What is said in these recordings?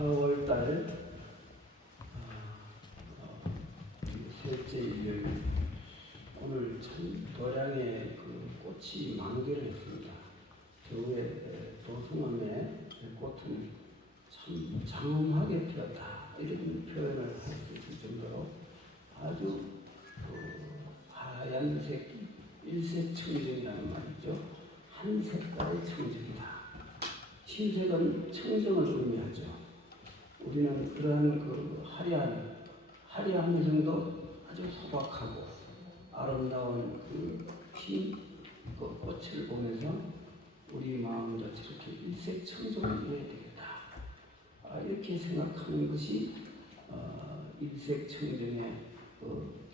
4월달 셋째 일요일, 오늘 참 도량에 그 꽃이 만개를 했습니다. 겨우에 도승원의 꽃은 참 장엄하게 피었다, 이런 표현을 할 수 있을 정도로 아주 하얀색 일색 청정이라는 말이죠. 한 색깔의 청정이다. 흰색은 청정을 의미하죠. 우리는 그러한 그 화려한 여정도 아주 소박하고 아름다운 흰 꽃을 보면서 우리 마음도 저렇게 일색 청정을 이뤄야 되겠다, 이렇게 생각하는 것이 일색 청정의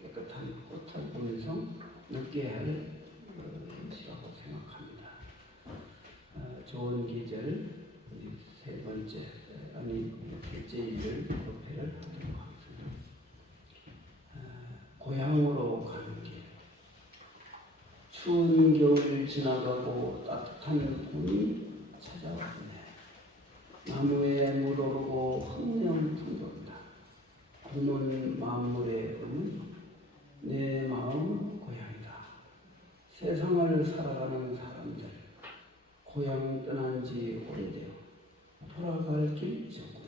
깨끗한 꽃을 보면서 느껴야 할 것이라고 생각합니다. 좋은 계절, 세 번째, 셋째 일을 목표를 하도록 하겠습니다. 고향으로 가는 길. 추운 겨울을 지나가고 따뜻한 봄이 찾아왔네. 나무에 물 오르고 흙내음 풍돋다. 봄은 만물의 어머니, 내 마음은 고향이다. 세상을 살아가는 사람들, 고향 떠난 지 오래되어 돌아갈 길이 있었구나.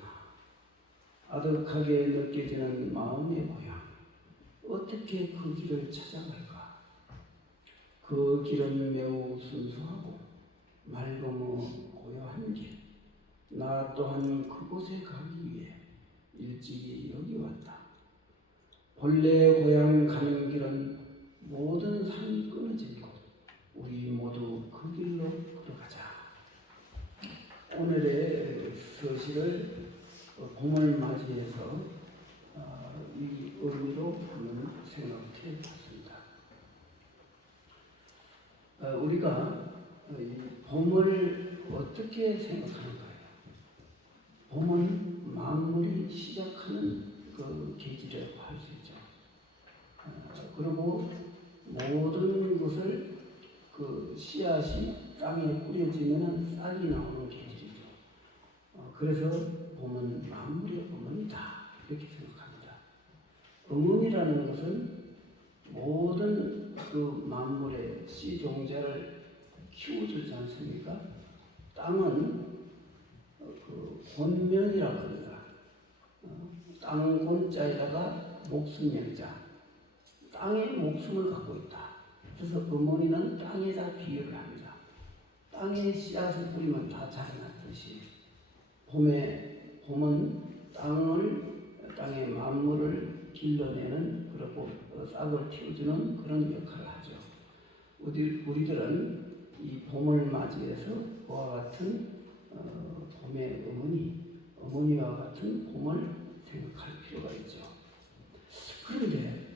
아득하게 느껴지는 마음의 고향, 어떻게 그 길을 찾아갈까? 그 길은 매우 순수하고 맑고 고요한 길. 나 또한 그곳에 가기 위해 일찍이 여기 왔다. 본래 고향 가는 길은 모든 산이 끊어진 곳. 우리 모두 그 길로 걸어가자. 오늘의 서식을 봄을 맞이해서 이 의미로 한번 생각해 봤습니다. 우리가 이 봄을 어떻게 생각하는가요? 봄은 만물이 시작하는 그 계절이라고 할 수 있죠. 그리고 모든 것을 그 씨앗이 땅에 뿌려지면 싹이 나오는 계절이죠. 그래서 봄은 만물의 어머니다, 이렇게 생각합니다. 어머니라는 것은 모든 그 만물의 씨 종자를 키워주지 않습니까? 땅은 그 곤면이라고 합니다. 땅 곤자에다가 목숨 명자, 땅의 목숨을 갖고 있다. 그래서 어머니는 땅에다 비유를 합니다. 땅에 씨앗을 뿌리면 다 자라났듯이 봄은 땅의 만물을 길러내는, 그리고 싹을 틔워주는 그런 역할을 하죠. 우리들은 이 봄을 맞이해서 그와 같은 봄의 어머니와 같은 봄을 생각할 필요가 있죠. 그런데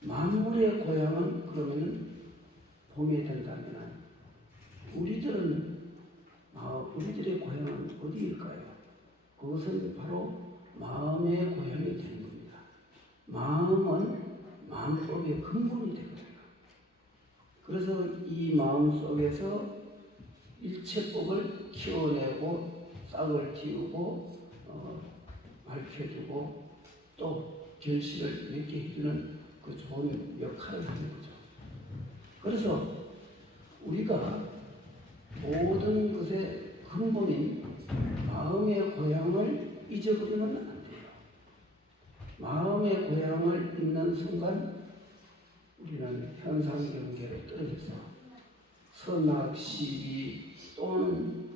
만물의 고향은 그러면 봄이 된다면 우리들의 고향은 어디일까요? 그것은 바로 마음의 고향이 되는 겁니다. 마음은 마음속의 근본이 되거든요. 그래서 이 마음 속에서 일체법을 키워내고 싹을 틔우고 밝혀주고 또 결실을 맺게 해주는 그 좋은 역할을 하는 거죠. 그래서 우리가 모든 것의 근본인 마음의 고향을 잊어버리면 안 돼요. 마음의 고향을 잊는 순간 우리는 현상경계로 떨어져서 선악, 시비 또는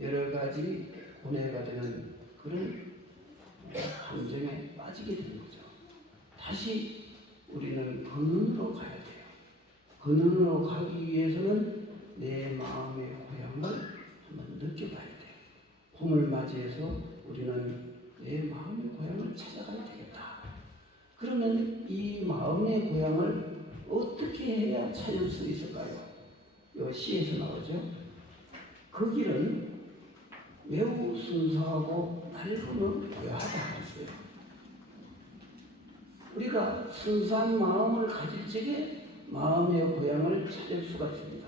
여러 가지 고뇌가 되는 그런 감정에 빠지게 되는 거죠. 다시 우리는 근원으로 가야 돼요. 근원으로 가기 위해서는 내 마음의 고향을 한번 느껴봐야 돼요. 봄을 맞이해서 우리는 내 마음의 고향을 찾아가야 되겠다. 그러면 이 마음의 고향을 어떻게 해야 찾을 수 있을까요? 이 시에서 나오죠. 그 길은 매우 순수하고 맑고 고요하다 했어요. 우리가 순수한 마음을 가질 적에 마음의 고향을 찾을 수가 있습니다.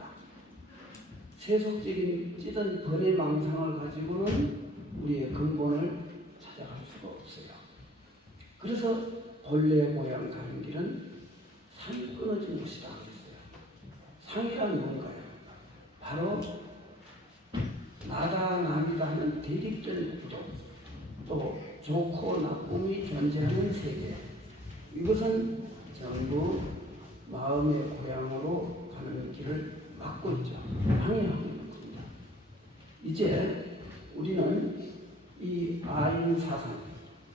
세속적인 찌든 번의 망상을 가지고는 우리의 근본을 찾아갈 수가 없어요. 그래서 본래 고향 가는 길은 상이 끊어진 곳이다 그랬어요. 상이란 뭔가요? 바로 나다 남이다 하는 대립된 구도, 또 좋고 나쁨이 존재하는 세계, 이것은 전부 마음의 고향으로 가는 길을 막고 있죠. 방해하고 있는 겁니다. 이제 우리는 이 아인 사상,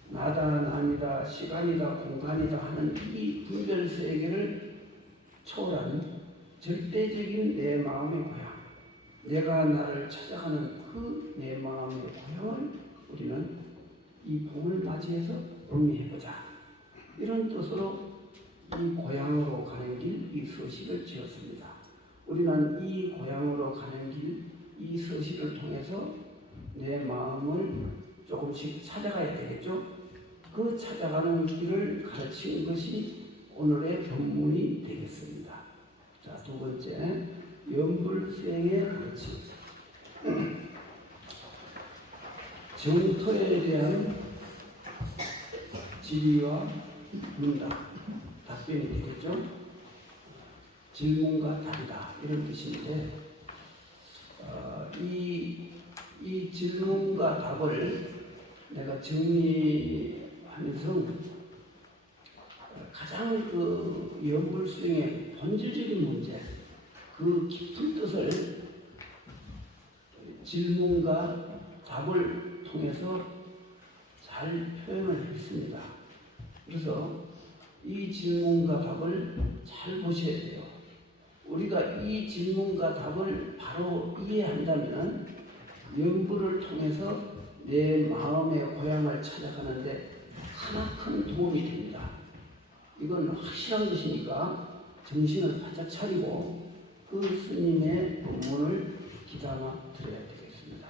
나다 남이다 시간이다 공간이다 하는 이 분별 세계를 초월한 절대적인 내 마음의 고향, 내가 나를 찾아가는 그 내 마음의 고향을 우리는 이 봄을 맞이해서 음미해보자, 이런 뜻으로 이 고향으로 가는 길 이 서식을 지었습니다. 우리는 이 고향으로 가는 길 이 서식을 통해서 내 마음을 조금씩 찾아가야 되겠죠. 그 찾아가는 길을 가르치는 것이 오늘의 본문이 되겠습니다. 자, 두 번째, 연불생의 가르침. 정토에 대한 질의와 문답, 답변이 되겠죠. 질문과 답이다, 이런 뜻인데, 이 질문과 답을 내가 정리하면서 가장 그 연불수행의 본질적인 문제, 그 깊은 뜻을 질문과 답을 통해서 잘 표현을 했습니다. 그래서 이 질문과 답을 잘 보셔야 돼요. 우리가 이 질문과 답을 바로 이해한다면 연불을 통해서 내 마음의 고향을 찾아가는데 하나큰 도움이 됩니다. 이건 확실한 것이니까 정신을 바짝 차리고 그 스님의 법문을 귀담아 들어야 되겠습니다.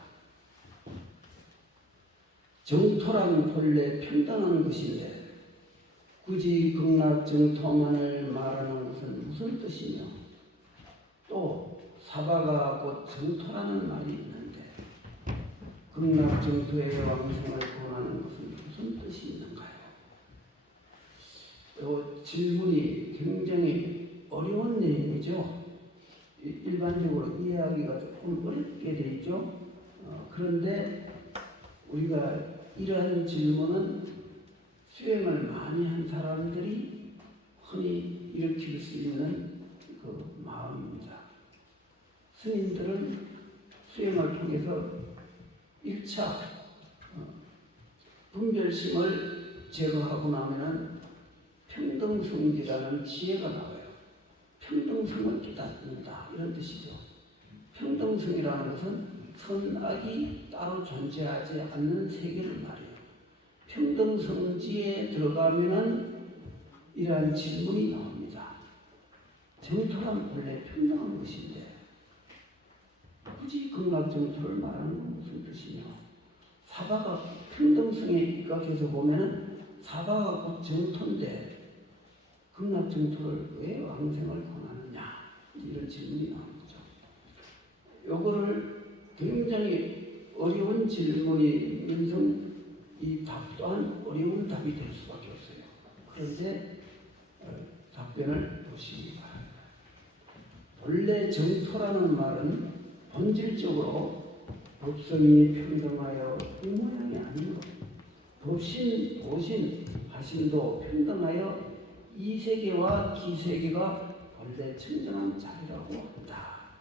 정토란 본래 평등한 것인데 굳이 극락정토만을 말하는 것은 무슨 뜻이며, 또 사바가 곧 정토라는 말이 있는데 극락정토의 왕성을 권하는 것은 무슨 뜻이 있는가요? 이 질문이 굉장히 어려운 내용이죠. 일반적으로 이해하기가 조금 어렵게 되어 있죠. 그런데 우리가 이러한 질문은 수행을 많이 한 사람들이 흔히 일으킬 수 있는 그 마음입니다. 스님들은 수행을 통해서 1차 분별심을 제거하고 나면은 평등성지라는 지혜가 나와요. 평등성을 깨닫는다, 이런 뜻이죠. 평등성이라는 것은 선악이 따로 존재하지 않는 세계를 말해요. 평등성지에 들어가면은 이러한 질문이 나옵니다. 정토란 본래 평등한 것인데 굳이 극락정토를 말하는 건 무슨 뜻이냐? 사바가 평등성에 입각해서 보면은 사바가 곧 정토인데 극락정토를 왜 왕생을 권하느냐, 이런 질문이 나오는 거죠. 요거를 굉장히 어려운 질문이면서 이 답 또한 어려운 답이 될 수밖에 없어요. 그런데 답변을 보시기 바랍니다. 본래 정토라는 말은 본질적으로 법성이 평등하여 이 모양이 아니고 법신, 보신, 하신도 평등하여 이 세계와 기세계가 본래 청정한 자리라고 한다.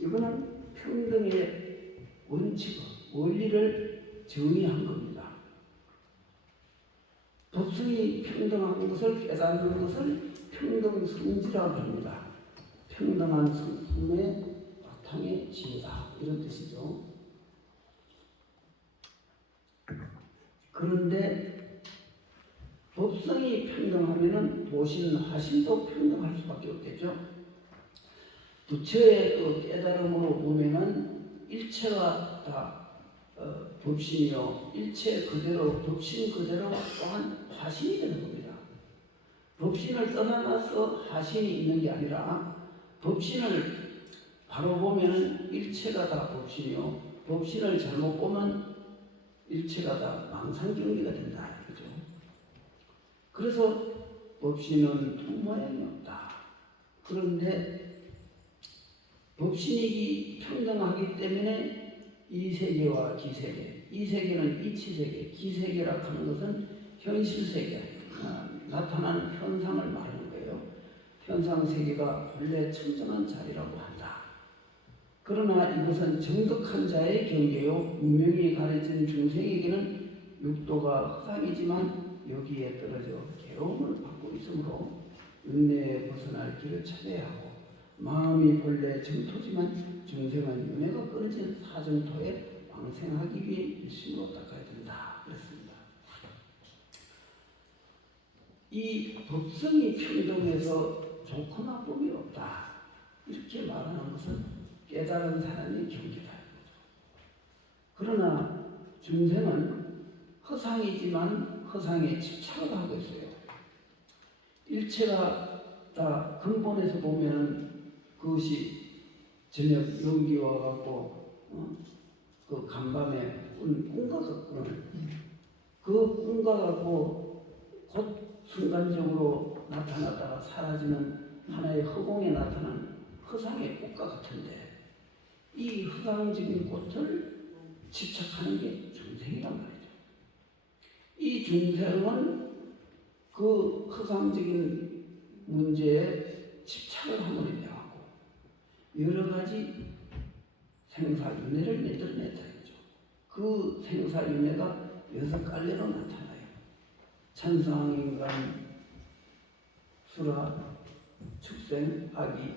이거는 평등의 원칙, 원리를 정의한 겁니다. 법성이 평등한 것을 깨닫는 것을 평등성지라고 합니다. 평등한 성품의 바탕의 지혜다, 이런 뜻이죠. 그런데 법성이 평등하면은 보신, 화신도 평등할 수밖에 없겠죠. 부처의 그 깨달음으로 보면은 일체가 다 법신이요, 일체 그대로, 법신 그대로 또한 화신이 되는 겁니다. 법신을 떠나서 화신이 있는 게 아니라 법신을 바로 보면은 일체가 다 법신이요, 법신을 잘못 보면 일체가 다 망상경리가 된다. 그죠? 그래서 법신은 통모양이 없다. 그런데 법신이 평등하기 때문에 이 세계와 기세계, 이 세계는 이치세계, 기세계라 하는 것은 현실세계, 나타나는 현상을 말하는 거예요. 현상세계가 본래 청정한 자리라고 한다. 그러나 이것은 정덕한 자의 경계요, 무명이 가려진 중생에게는 육도가 허상이지만 여기에 떨어져 괴로움을 받고 있으므로 윤회에 벗어날 길을 찾아야 하고, 마음이 본래 정토지만 중생은 윤회가 끊어진 사정토에 왕생하기 위해 일심으로 닦아야 된다. 그랬습니다. 이 법성이 평등해서 좋고 나쁨이 없다. 이렇게 말하는 것은 깨달은 사람의 경계다. 그러나 중생은 허상이지만 허상에 집착을 하고 있어요. 일체가 다 근본에서 보면 그것이 저녁 연기와 같고 그 간밤에 꿈과 같고는 그 꿈과 같고 곧 순간적으로 나타났다가 사라지는 하나의 허공에 나타난 허상의 꽃과 같은데, 이 허상적인 꽃을 집착하는 게 중생이란 말이죠. 이 중생은 그 허상적인 문제에 집착을 함으로 인해 갖고 여러 가지 생사윤회를 만들어냈다 이거죠. 그 생사윤회가 6갈래로 나타나요. 천상, 인간, 수라, 축생, 아기,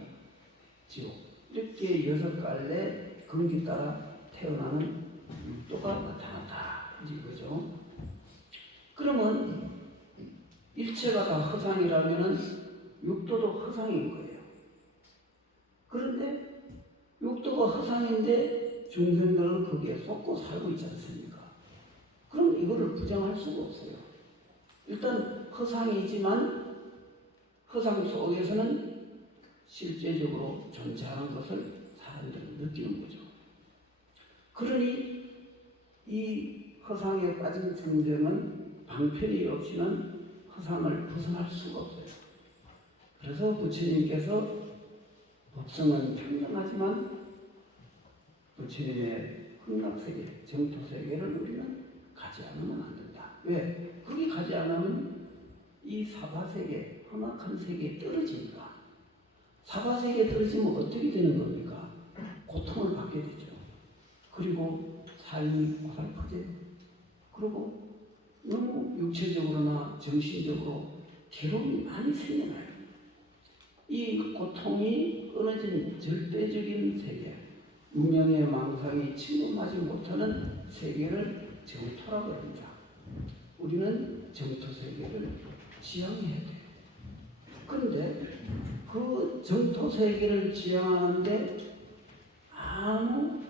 지옥, 이렇게 6갈래 근기 따라 태어나는 육도가 나타난다 이거죠. 그러면 일체가 다 허상이라면은 육도도 허상인 거예요. 그런데 육도가 허상인데 중생들은 거기에 쏟고 살고 있지 않습니까? 그럼 이거를 부정할 수가 없어요. 일단 허상이지만 허상 속에서는 실제적으로 존재하는 것을 사람들은 느끼는 거죠. 그러니 이 허상에 빠진 중생은 방편이 없이는 허상을 벗어날 수가 없어요. 그래서 부처님께서 법성은 평등하지만 부처님의 흥락세계, 정토세계를 우리는 가지 않으면 안 된다. 왜? 거기 가지 않으면 이 사바세계, 험악한 세계에 떨어지니까. 사바세계에 떨어지면 어떻게 되는 겁니까? 고통을 받게 되죠. 그리고 삶이 고달프죠. 그리고 너무 육체적으로나 정신적으로 괴로움이 많이 생겨나요. 이 고통이 끊어진 절대적인 세계, 무명의 망상이 침범하지 못하는 세계를 정토라고 합니다. 우리는 정토 세계를 지향해야 돼요. 그런데 그 정토 세계를 지향하는데 아무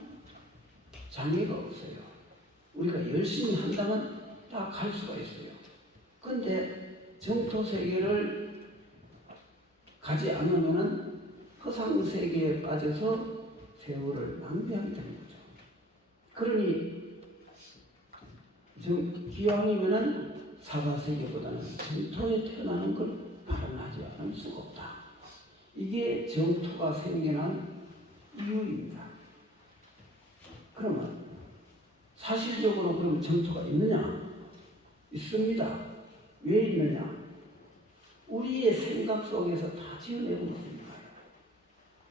장애가 없어요. 우리가 열심히 한다면 다 갈 수가 있어요. 그런데 정토 세계를 가지 않으면은 허상 세계에 빠져서 세월을 낭비하게 되는 거죠. 그러니 기왕이면은 사바 세계보다는 정토에 태어나는 걸 발언하지 않을 수가 없다. 이게 정토가 생겨난 이유입니다. 그러면 사실적으로 그럼 정토가 있느냐? 있습니다. 왜 있느냐? 우리의 생각 속에서 다 지어내고 있으니까요.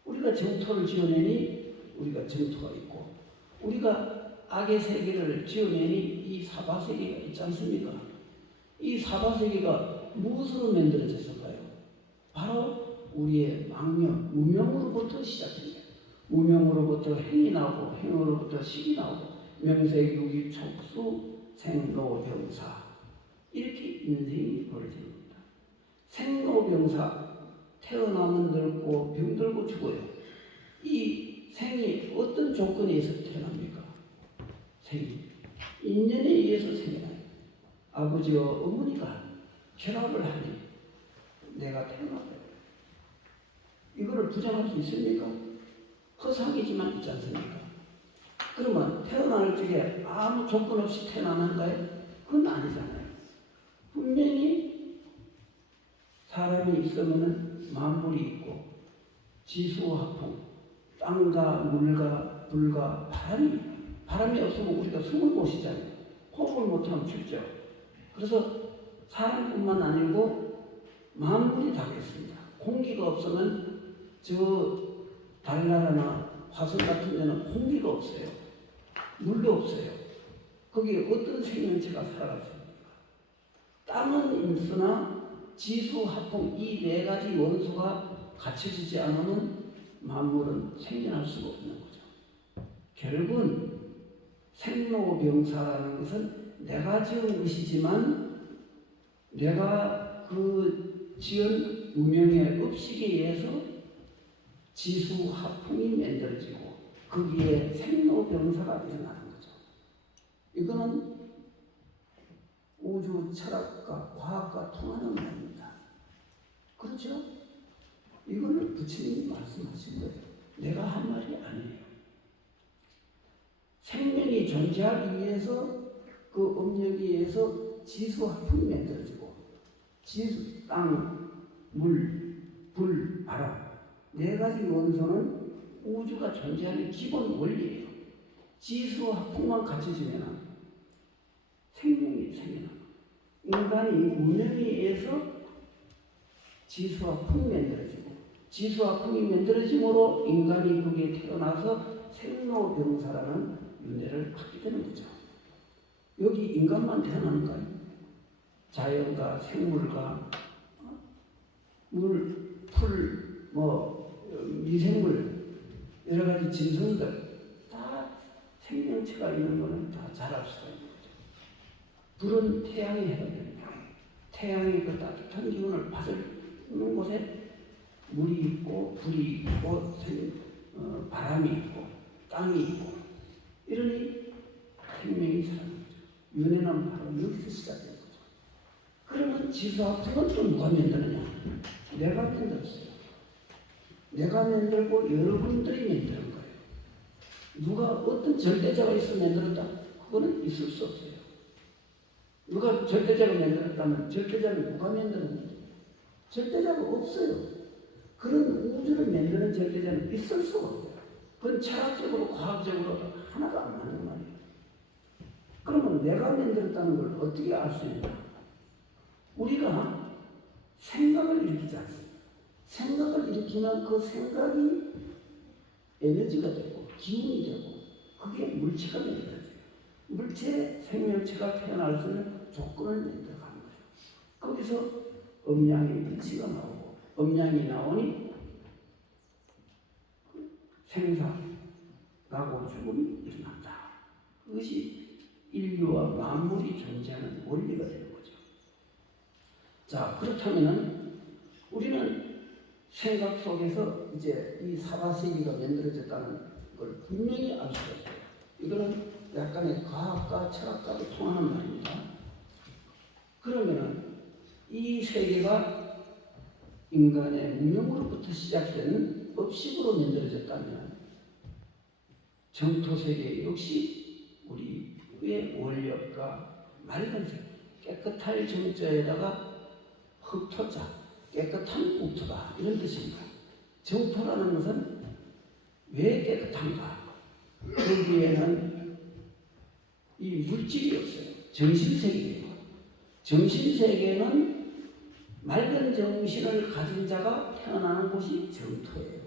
우리가 정토를 지어내니 우리가 정토가 있고, 우리가 악의 세계를 지어내니 이 사바세계가 있지 않습니까? 이 사바세계가 무엇으로 만들어졌을까요? 바로 우리의 망념, 무명으로부터 시작됩니다. 무명으로부터 행이 나오고, 행으로부터 식이 나오고, 명색유기, 촉수, 생로병사, 이렇게 인생이 벌어지는 겁니다. 생로병사, 태어나면 늙고 병들고 죽어요. 이 생이 어떤 조건에 의해서 태어납니까? 생이 인연에 의해서 생겨나요. 아버지와 어머니가 결합을 하니 내가 태어나요. 이거를 부정할 수 있습니까? 허상이지만 있지 않습니까? 그러면 태어날 적에 아무 조건 없이 태어나는가요? 그건 아니잖아요. 분명히 사람이 있으면은 만물이 있고 지수화풍, 땅과 물과 불과 바람이 없으면 우리가 숨을 못 쉬잖아요. 호흡을 못하면 죽죠. 그래서 사람뿐만 아니고 만물이 다 그렇습니다. 공기가 없으면 저 달나라나 화성 같은 데는 공기가 없어요. 물도 없어요. 거기에 어떤 생명체가 살아갔습니까? 땅은 있으나 지수, 화풍 이 네 가지 원소가 갖춰지지 않으면 만물은 생겨날 수가 없는 거죠. 결국은 생로병사라는 것은 내가 지은 것이지만 내가 그 지은 무명의 업식에 의해서 지수, 화풍이 만들어지고 거기에 생로병사가 일어나는 거죠. 이거는 우주 철학과 과학과 통하는 말입니다. 그렇죠? 이거는 부처님이 말씀하신 거예요. 내가 한 말이 아니에요. 생명이 존재하기 위해서 그 업력에 의해서 지수, 화풍이 만들어지고 지수, 땅, 물, 불, 바람 네 가지 원소는 우주가 존재하는 기본 원리예요. 지수, 화풍만 갖춰지면 생명이 생겨나. 인간이 운명에 의해서 지수와 풍이 만들어지고 지수와 풍이 만들어짐으로 인간이 거기에 태어나서 생로병사라는 윤회를 받게 되는 거죠. 여기 인간만 태어나는가요? 자연과 생물과 물, 풀, 미생물 여러 가지 짐승들 다 생명체가 있는 것은 다 자랄 수가 있는 거죠. 불은 태양이 해야 됩니다. 태양이 그 따뜻한 기운을 받는 곳에 물이 있고 불이 있고 바람이 있고 땅이 있고 이러니 생명이 사는 거죠. 윤회는 바로 여기서 시작된 거죠. 그러면 지수화풍은 또 누가 만드느냐? 내가 만들었어요. 내가 만들고 여러분들이 만드는 거예요. 누가 어떤 절대자가 있어 만들었다? 그거는 있을 수 없어요. 누가 절대자가 만들었다면 절대자는 누가 만드는 절대자가 없어요. 그런 우주를 만드는 절대자는 있을 수가 없어요. 그건 철학적으로 과학적으로 하나도 안 맞는 말이에요. 그러면 내가 만들었다는 걸 어떻게 알 수 있냐? 우리가 생각을 일으키지 않습니다. 생각을 일으키면 그 생각이 에너지가 되고 기운이 되고 그게 물체가 만들어져요. 물체 생명체가 태어날 수 있는 조건을 만들어가는 거죠. 거기서 음양의 빛이가 나오고 음양이 나오니 생사, 나고 죽음이 일어난다. 그것이 인류와 만물이 존재하는 원리가 되는 거죠. 자, 그렇다면은 우리는 생각 속에서 이제 이 사바세계가 만들어졌다는 걸 분명히 알 수가 있어요. 이거는 약간의 과학과 철학과도 통하는 말입니다. 그러면은 이 세계가 인간의 문명으로부터 시작된 업식으로 만들어졌다면 정토세계 역시 우리의 원력과 맑은 색, 깨끗할 정자에다가 흑토자, 깨끗한 국토다 이런 뜻입니다. 정토라는 것은 왜 깨끗한가? 거기에는 이 물질이 없어요. 정신세계예요. 정신세계는 맑은 정신을 가진 자가 태어나는 곳이 정토예요.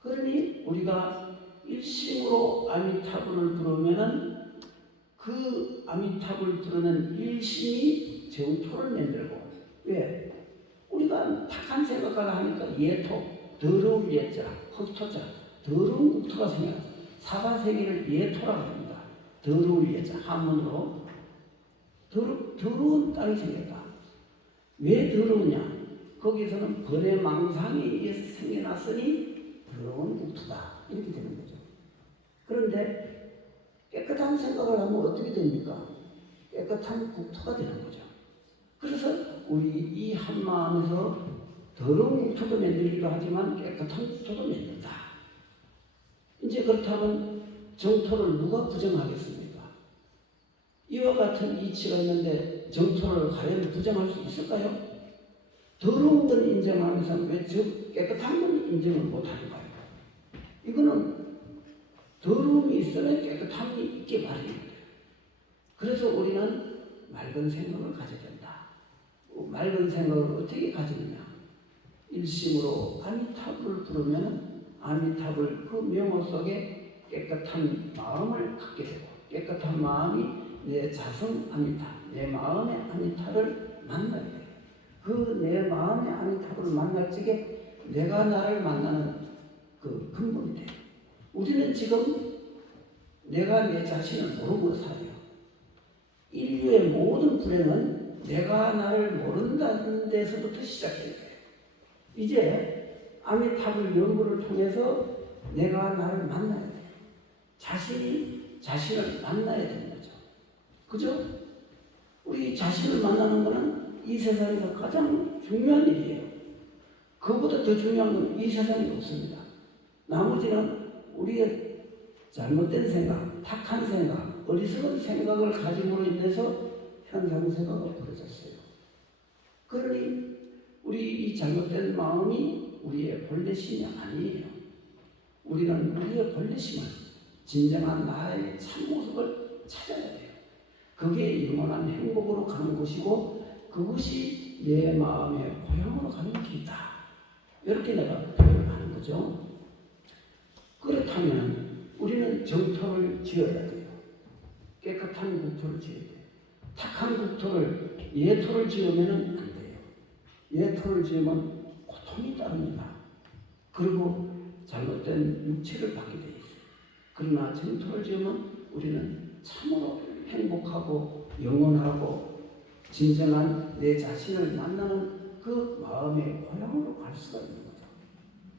그러니 우리가 일심으로 아미타불을 부르면은 그 아미타불 부르는 일심이 정토를 만들고 왜? 우리가 착한 생각을 하니까 예토, 더러운 예자, 흑토자, 더러운 국토가 생겨나죠. 사바세계를 예토라고 합니다. 더러운 예자, 한문으로 더러운 땅이 생겼다. 왜 더러우냐? 거기서는 번외 망상에 의해서 생겨났으니 더러운 국토다. 이렇게 되는 거죠. 그런데 깨끗한 생각을 하면 어떻게 됩니까? 깨끗한 국토가 되는 거죠. 그래서 우리 이 한마음에서 더러운 국토도 만들기도 하지만 깨끗한 국토도 만든다. 이제 그렇다면 정토를 누가 부정하겠습니까? 이와 같은 이치가 있는데 정토를 과연 부정할 수 있을까요? 더러운 건 인정하면서 왜 저 깨끗한 건 인정을 못하는가요? 이거는 더러움이 있어야 깨끗함이 있게 마련입니다. 그래서 우리는 맑은 생각을 가져야 된다. 맑은 생각을 어떻게 가지느냐? 일심으로 아미타불을 부르면 아미타불 그 명호 속에 깨끗한 마음을 갖게 되고 깨끗한 마음이 내 자성 아미타, 내 마음의 아미타를 만나게 돼요. 그 내 마음의 아미타불을 만날 적에 내가 나를 만나는 그 근본이 돼요. 우리는 지금 내가 내 자신을 모르고 살아요. 인류의 모든 불행은 내가 나를 모른다는 데서부터 시작해요. 이제 아미타불 연구를 통해서 내가 나를 만나야 돼요. 자신이 자신을 만나야 되는 거죠. 그죠? 우리 자신을 만나는 것은 이 세상에서 가장 중요한 일이에요. 그보다 더 중요한 건 이 세상에 없습니다. 나머지는 우리의 잘못된 생각, 탁한 생각, 어리석은 생각을 가짐으로 인해서 현상세가가 벌어졌어요. 그러니 우리 이 잘못된 마음이 우리의 본래심이 아니에요. 우리는 우리의 본래심을 진정한 나의 참모습을 찾아야 돼요. 그게 영원한 행복으로 가는 곳이고 그것이 내 마음의 고향으로 가는 길이다. 이렇게 내가 표현을 하는 거죠. 그렇다면 우리는 정토를 지어야 돼요. 깨끗한 국토를 지어야 돼요. 탁한 국토를, 예토를 지으면 안 돼요. 예토를 지으면 고통이 따릅니다. 그리고 잘못된 육체를 받게 되어 있어요. 그러나 정토를 지으면 우리는 참으로 행복하고 영원하고 진정한 내 자신을 만나는 그 마음의 고향으로 갈 수가 있는 거죠.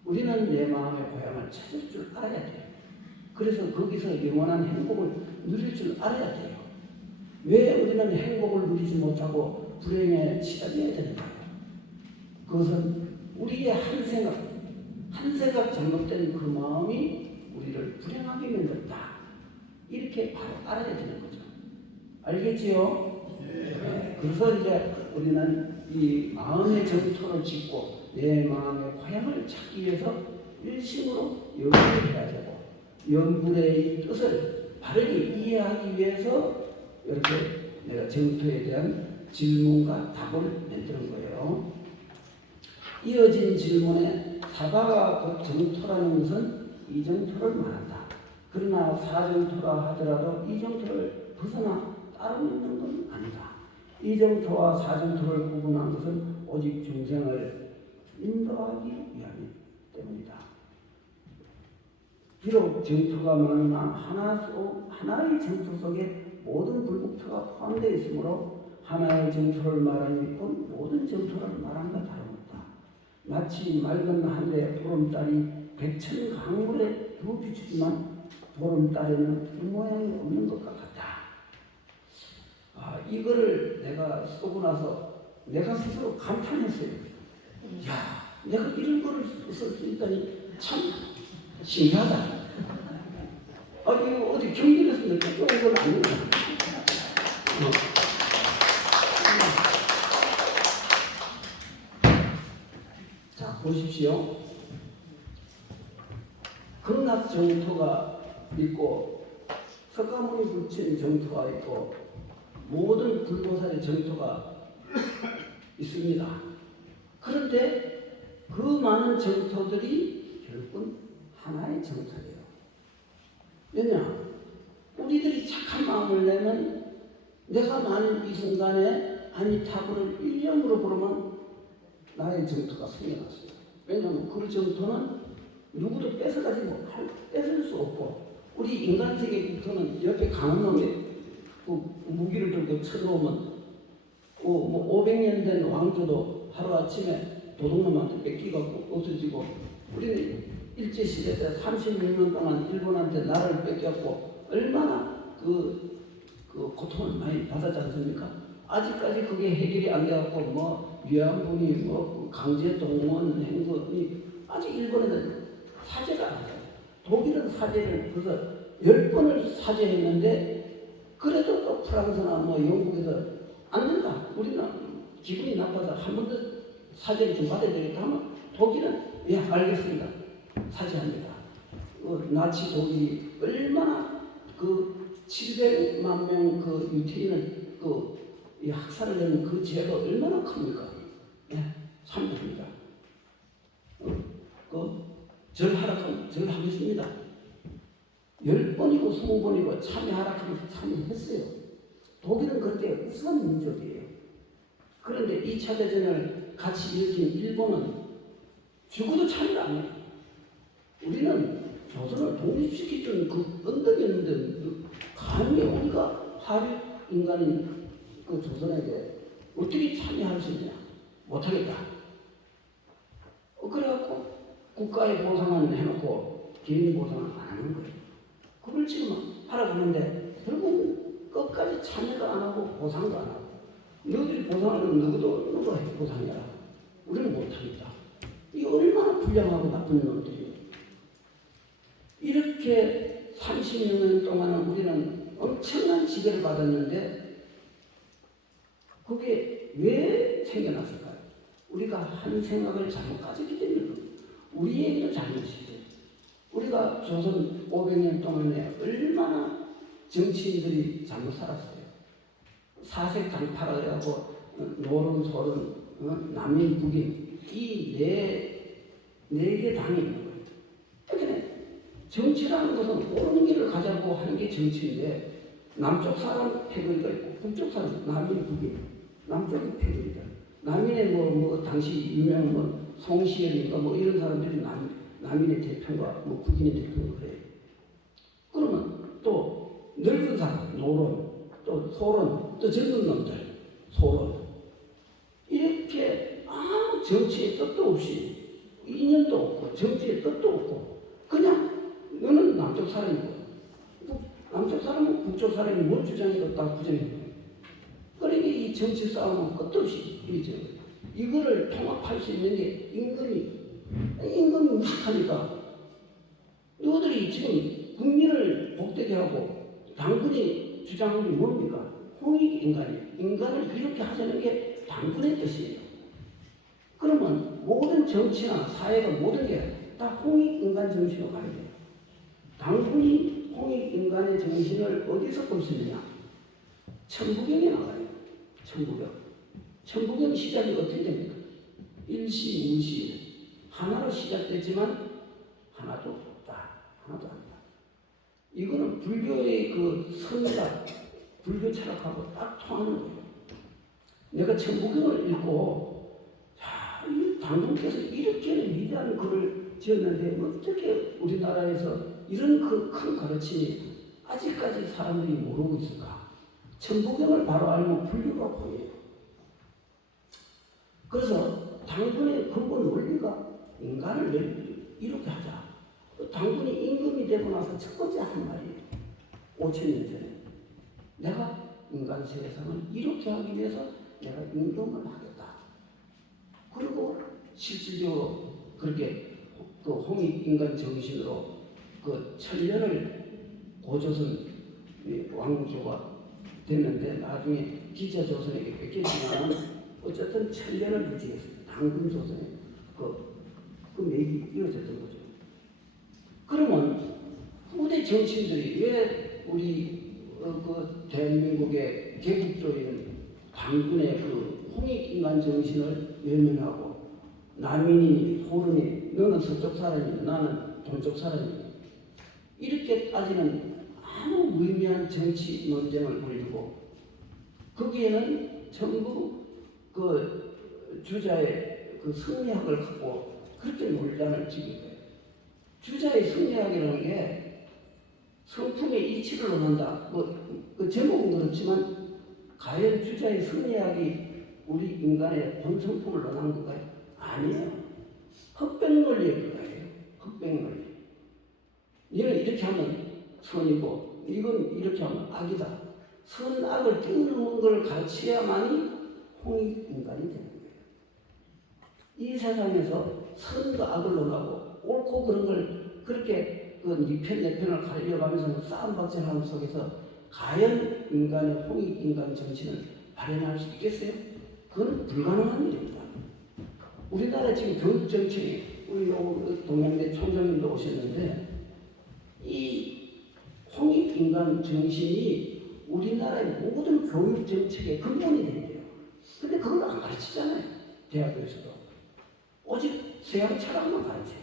우리는 내 마음의 고향을 찾을 줄 알아야 돼요. 그래서 거기서 영원한 행복을 누릴 줄 알아야 돼요. 왜 우리는 행복을 누리지 못하고 불행에 치닫아야 되는가요? 그것은 우리의 한 생각 잘못된 그 마음이 우리를 불행하게 만든다. 이렇게 바로 알아야 되는 거죠. 알겠지요? 네. 그래서 이제 우리는 이 마음의 정토를 짓고 내 마음의 고향을 찾기 위해서 일심으로 연구를 해야 되고 연구의 뜻을 바르게 이해하기 위해서 이렇게 내가 정토에 대한 질문과 답을 만드는 거예요. 이어진 질문에 사바가 곧 정토라는 것은 이 정토를 말한다. 그러나 사정토라 하더라도 이 정토를 벗어나 따로 있는 건 아니다. 이 정토와 사정토를 구분한 것은 오직 중생을 인도하기 위함이기 때문이다. 비록 정토가 많으나 하나의 정토 속에 모든 불국토가 포함되어 있으므로 하나의 정토를 말하니 곧 모든 정토를 말한과 다름없다. 마치 맑은 하늘에 보름달이 백천 강물에 두 비추지만 보름달에는 그 모양이 없는 것과 같다. 이거를 내가 쓰고 나서 내가 스스로 감탄했어요. 야, 내가 이런 거를 쓸 수 있다니 참 신기하다. 이거 어디 경기에서 느꼈고 이건 아니야. 자, 보십시오. 극락 정토가 있고 석가모니 불친 정토가 있고 모든 불보살의 정토가 있습니다. 그런데 그 많은 정토들이 결국은 하나의 정토예요. 왜냐? 우리들이 착한 마음을 내면 내가 만일 이 순간에 아미타불을 일념으로 부르면 나의 정토가 생겨났어요. 왜냐하면 그 정토는 누구도 뺏을 수 없고 우리 인간 세계 국토는 옆에 강한 놈이 무기를 들고 쳐들어오면 500년 된 왕조도 하루아침에 도둑놈한테 뺏기고 없어지고 우리는 일제시대 때 36년 동안 일본한테 나라를 뺏겼고 얼마나 그 고통을 많이 받았지 않습니까? 아직까지 그게 해결이 안 돼갖고 위안부니 강제 동원 행동이 아직 일본에는 사죄가 안 돼요. 독일은 사죄를 벌써 10번을 사죄했는데 그래도 또 프랑스나 뭐 영국에서 안 된다. 우리는 기분이 나빠서 한 번 더 사죄를 좀 받아야 되겠다 하면 독일은 예 알겠습니다. 사죄합니다. 나치 독일이 얼마나 그 700만 명 그 유태인을 이 학살을 낸 그 죄가 얼마나 큽니까? 예, 참여합니다. 절하라고 절하겠습니다. 10번이고 20번이고 참여하라고 참여했어요. 독일은 그때 우수한 민족이에요. 그런데 2차 대전을 같이 일으킨 일본은 죽어도 참여를 안 해요. 우리는 조선을 독립시켜준 그 언덕이었는데 감히 우리가 파리 인간인 그 조선에게 어떻게 참여할 수 있냐? 못하겠다. 그래갖고 국가의 보상은 해놓고 개인 보상은 안 하는 거예요. 그걸 지금 하라고 하는데 결국 끝까지 참여도 안 하고 보상도 안 하고 너희들이 보상하면 누가 보상해라. 우리는 못하겠다. 이 얼마나 불량하고 나쁜 놈들이에요. 이렇게 30여 년 동안은 우리는 엄청난 지배를 받았는데 그게 왜 생겨났을까요? 우리가 한 생각을 잘못 가졌기 때문에 우리에게도 잘못이 있어요. 우리가 조선 500년 동안에 얼마나 정치인들이 잘못 살았어요. 사색 당파라고 노론, 소론, 남인, 북인 이 네 개 당이 있는 거예요. 그러니까 정치라는 것은 옳은 길을 가자고 하는 게 정치인데 남쪽 사람 패거리가 있고 북쪽 사람 남인, 북인 남쪽이 패거리다. 남인의 당시 유명한 송시열인가 이런 사람들이 남인의 대표가 북인의 대표가 그래요. 그러면 또 늙은 사람 노론 또 소론 또 젊은 놈들 소론 이렇게 아무 정치의 뜻도 없이 인연도 없고 정치의 뜻도 없고 그냥 너는 남쪽 사람이고 남쪽 사람은 북쪽 사람이 뭘 주장해도 다 부정해요. 그러니까 이 정치 싸움은 끝도 없이 이죠. 이거를 통합할 수 있는 게 임금이 무식하니까 너희들이 지금 국민을 복되게 하고 당군이 주장하는 게 뭡니까? 홍익인간이에요. 인간을 이렇게 하자는 게 당군의 뜻이에요. 그러면 모든 정치나 사회가 모든 게 다 홍익인간 정신으로 가야 돼요. 당군이 홍익인간의 정신을 어디서 볼 수 있느냐? 천부경에 나와요. 천부경 시작이 어떻게 됩니까? 일시, 무시 하나로 시작되지만 하나도 없다. 하나도 아니다. 이거는 불교의 그 선이다. 불교 철학하고 딱 통하는 거예요. 내가 천부경을 읽고 이 당군께서 이렇게는 위대한 글을 지었는데 어떻게 우리나라에서 이런 그 큰 가르침이 아직까지 사람들이 모르고 있을까? 천부경을 바로 알면 불교가 보여요. 그래서 당군의 근본 원리가 인간을 이렇게 하자. 당군이 임금이 되고 나서 첫 번째 한 말이에요. 5,000년 전에. 내가 인간 세상을 이렇게 하기 위해서 내가 임금을 하겠다. 그리고 실질적으로 그렇게 그 홍익인간 정신으로 그 천년을 고조선 왕조가 됐는데 나중에 기자조선에게 뺏겼지만 어쨌든 천년을 유지했어요. 당군조선의 그 맥이 이어졌던 거죠. 그러면 후대 정치인들이 왜 우리 그 대한민국의 개국조인 당군의 그 홍익인간 정신을 외면하고 남인이 호른이 너는 서쪽 사람이니 나는 동쪽 사람이니 이렇게 따지는 아무 무의미한 정치 논쟁을 벌이고 거기에는 전부 그 주자의 그 승리학을 갖고 그렇게 논란을 지은 거예요. 주자의 승리학이라는 게 성품의 이치를 논한다. 그 제목은 그렇지만 과연 주자의 승리학이 우리 인간의 본성품을 논하는 건가요? 아니에요. 흑백 논리의 거예요. 흑백 논리. 이는 이렇게 하면 선이고 이건 이렇게 하면 악이다. 선악을 뛰어넘는 걸 가르쳐야만이 홍익인간이 되는 거예요. 이 세상에서 선과 악을 논하고 옳고 그런 걸 그렇게 그니편 내편을 가려가면서 싸움박질하는 속에서 과연 인간의 홍익인간 정신을 발현할 수 있겠어요? 그건 불가능한 일입니다. 우리나라 지금 교육정책이 우리 동양대 총장님도 오셨는데 이 홍익인간 정신이 우리나라의 모든 교육정책의 근본이 돼야 돼요. 근데 그걸 안 가르치잖아요. 대학교에서도. 오직 서양 철학만 가르쳐요.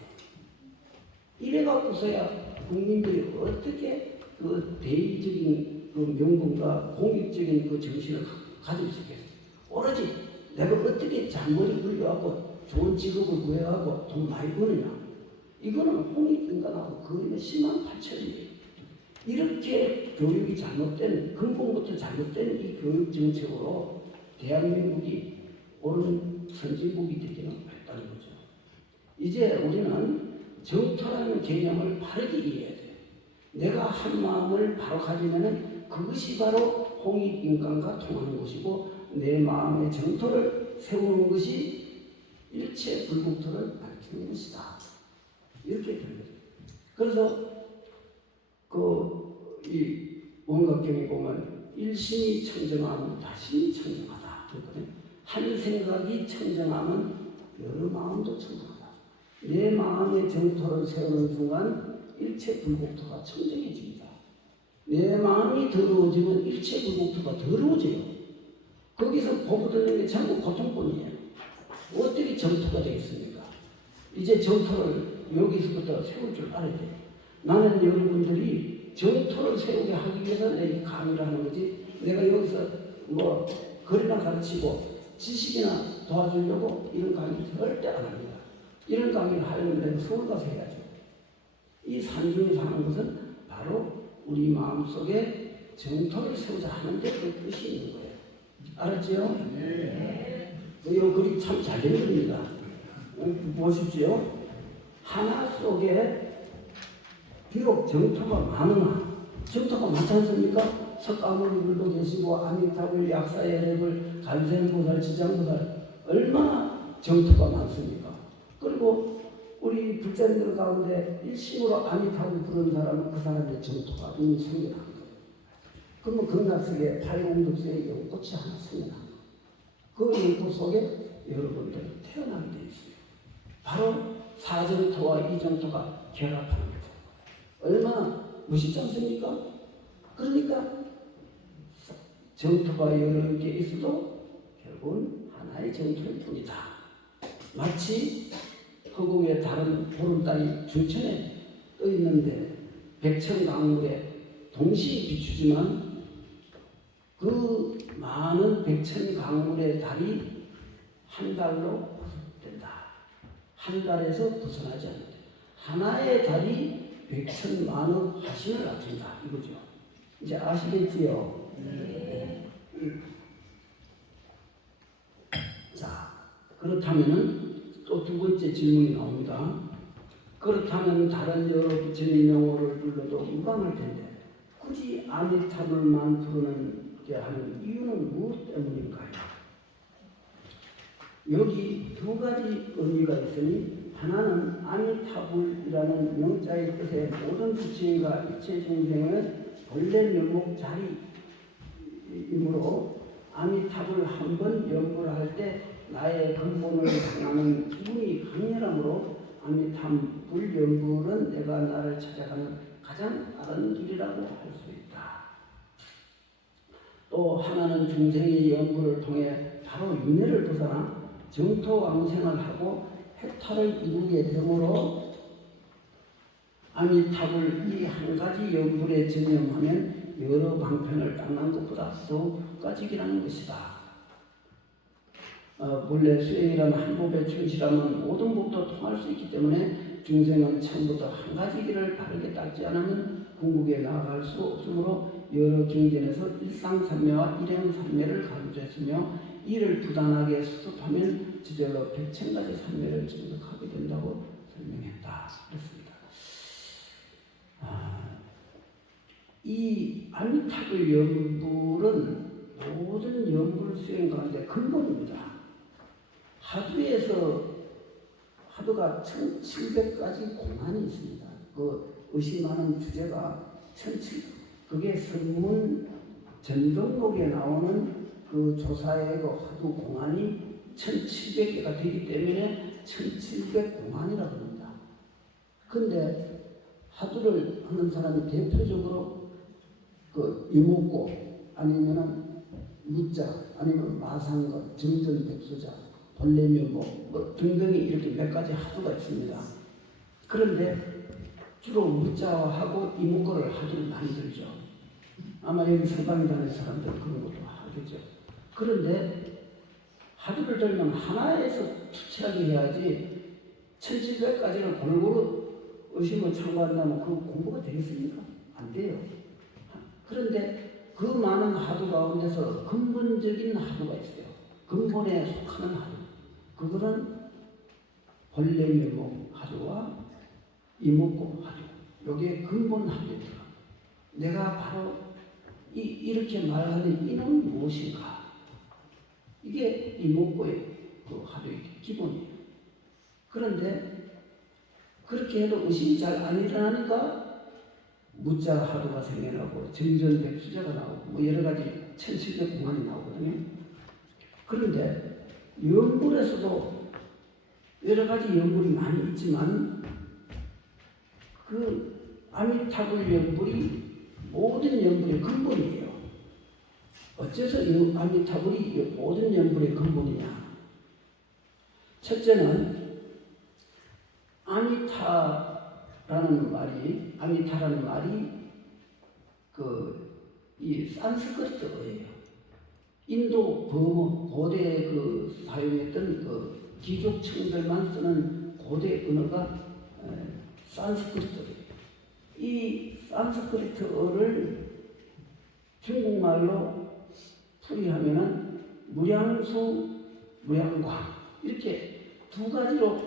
이래갖고서야 국민들이 어떻게 그 대의적인 그 명분과 공익적인 그 정신을 가질 수 있겠어요. 오로지 내가 어떻게 잔머리 굴려갖고 좋은 직업을 구해가고 돈 많이 버느냐. 이거는 홍익인간하고 거리가 10만 8천이에요. 이렇게 교육이 잘못된, 근본부터 잘못된 이 교육 정책으로 대한민국이 옳은 선진국이 되기는 어렵다는 거죠. 이제 우리는 정토라는 개념을 바르게 이해해야 돼요. 내가 한 마음을 바로 가지면은 그것이 바로 홍익인간과 통하는 것이고 내 마음의 정토를 세우는 것이 일체 불국토를 밝히는 것이다. 이렇게 됩니다. 그래서 이 원각경에 보면 일심이 청정하면 다심이 청정하다. 그랬거든요. 한 생각이 청정하면 여러 마음도 청정하다. 내 마음의 정토를 세우는 순간 일체 불국토가 청정해집니다. 내 마음이 더러워지면 일체 불국토가 더러워져요. 거기서 보고들는 게 전부 고통뿐이에요. 어떻게 정토가 되겠습니까? 이제 정토를 여기서부터 세울 줄 알아야 돼요. 나는 여러분들이 정토를 세우게 하기 위해서 내 이 강의를 하는 거지, 내가 여기서 뭐 글이나 가르치고 지식이나 도와주려고 이런 강의 절대 안 합니다. 이런 강의를 하려면 내가 서울 가서 해야죠. 이 산중에서 하는 것은 바로 우리 마음속에 정토를 세우자 하는데 그 뜻이 있는 거예요. 알았지요? 네. 이 글이 참 잘 된 글입니다. 보십시오. 하나 속에 비록 정토가 많으나, 정토가 많지 않습니까? 석가모니들도 계시고 아미타불, 약사예reb을, 간센보살, 지장보살, 얼마나 정토가 많습니까? 그리고 우리 불자님들 가운데 일심으로 아미타불 부르는 사람은 그 사람의 정토가 이미 생겨난 거예요. 그러면 극락세계 팔공덕세의 연꽃이 하나 생겨난 거예요. 그 연꽃 속에 여러분들이 태어나게 되어 있어요. 바로 사정토와 이정토가 결합하는 거죠. 얼마나 멋있지 않습니까? 그러니까 정토가 여러 개 있어도 결국은 하나의 정토일 뿐이다. 마치 허공에 다른 보름달이 중천에 떠 있는데 백천강물에 동시에 비추지만 그 많은 백천강물의 달이 한 달로 된다. 한 달에서 벗어나지 않는다. 하나의 달이 백천만억 화신을 낮춘다. 이거죠. 이제 아시겠지요? 네. 자, 그렇다면은 또 두 번째 질문이 나옵니다. 그렇다면 다른 여러 부처님 명호를 불러도 무방할 텐데 굳이 아미타불만 부르게 하는 이유는 무엇 때문인가요? 여기 두 가지 의미가 있으니, 하나는 아미타불이라는 명자의 뜻에 모든 부처님과 일체 중생은 본래 면목 자리이므로 아미타불 한 번 연구를 할 때 나의 근본을 향하는 기분이 강렬하므로 아미타불 연구는 내가 나를 찾아가는 가장 빠른 길이라고 할 수 있다. 또 하나는 중생의 연구를 통해 바로 윤회를 벗어나 정토왕생을 하고 해탈을 이루게 되므로 아미타불 이 한 가지 연불에 전념하면 여러 방편을 닦는 것보다 더욱 효과적이라는 것이다. 본래 수행이란 한 법에 충실하면 모든 법도 통할 수 있기 때문에 중생은 처음부터 한 가지 길을 바르게 닦지 않으면 궁극에 나아갈 수 없으므로 여러 경전에서 일상삼매와 일행삼매를 가르쳤으며 이를 부단하게 수습하면 저절로 백천가지 삼매를 증득하게 된다고 설명했다. 그렇습니다. 이 아미타불 연불은 모든 연불 수행 가운데 근본입니다. 하두에서 하두가 1700가지 공안이 있습니다. 그 의심하는 주제가 1700. 그게 성문 전등록에 나오는 그 조사의 그 화두 공안이 1700개가 되기 때문에 1700공안이라고 합니다. 근데 화두를 하는 사람이 대표적으로 그 이목고 아니면은 무자 아니면 마상거, 정전백수자, 본래묘목 뭐 등등이 이렇게 몇 가지 화두가 있습니다. 그런데 주로 무자하고 이목고를 화두를 많이 들죠. 아마 여기 서방에 다니는 사람들 그런 것도 하겠죠. 그런데 화두를 들면 하나에서 투철하게 해야지 1700가지를 골고루 의심을 청구한다면 그 공부가 되겠습니까? 안 돼요. 그런데 그 많은 화두 가운데서 근본적인 화두가 있어요. 근본에 속하는 화두. 그거는 본래묘목 화두와 이목고 화두. 이게 근본 화두입니다. 내가 바로 이렇게 말하는 이는 무엇인가? 이게 이목고의 그 화두의 기본이에요. 그런데 그렇게 해도 의심이 잘 안 일어나니까 무자 화두가 생겨나고 정전백수자가 나오고 뭐 여러 가지 1700공안이 나오거든요. 그런데 연불에서도 여러 가지 연불이 많이 있지만 그 아미타불 연불이 모든 연불의 근본이에요. 어째서 이 아미타불이 모든 연불의 근본이냐? 첫째는 아미타라는 말이 이 산스크리트어예요. 인도 버머 고대 그 사용했던 그 귀족층들만 쓰는 고대 언어가 산스크리트어예요. 이 산스크리트어를 중국말로 풀이하면은 무량수, 무량광 이렇게 두 가지로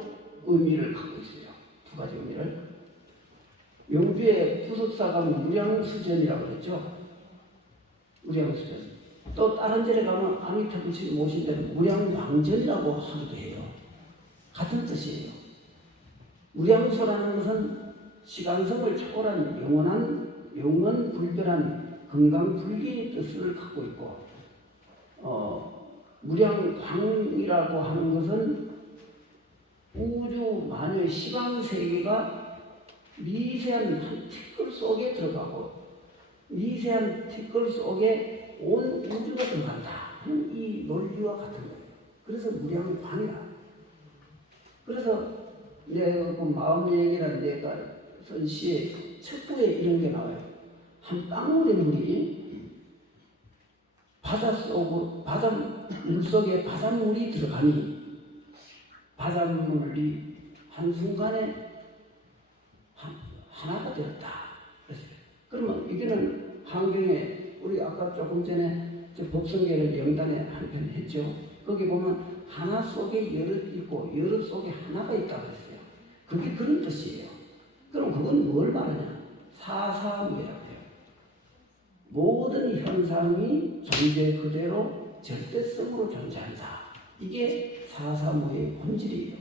의미를 갖고 있어요. 두 가지 의미를. 영주의 부석사가 무량수전이라고 그랬죠. 무량수전. 또 다른 데에 가면 아미타불씨 모신 데는 무량광전이라고 하기도 해요. 같은 뜻이에요. 무량수라는 것은 시간성을 초월한 영원불변한 건강불기의 뜻을 갖고 있고, 무량광이라고 하는 것은 우주 만유의 시방세계가 미세한 한 티끌 속에 들어가고 미세한 티끌 속에 온 우주가 들어간다 하는 이 논리와 같은 거예요. 그래서 무량광이라. 그래서 내가 그 마음여행이라는 내가 쓴 시의 첫 부에 이런 게 나와요. 한 방울의 물이 물속에 바닷물이 들어가니 바닷물이 한순간에 하나가 되었다. 그러면 이게는 환경에 우리 아까 조금 전에 법성계를 영단에 한 편 했죠. 거기 보면 하나 속에 여럿 있고 여럿 속에 하나가 있다고 했어요. 그게 그런 뜻이에요. 그럼 그건 뭘 말하냐? 사사무예라고 해요. 모든 현상이 존재 그대로 절대성으로 존재한다. 이게 사사무의 본질이에요.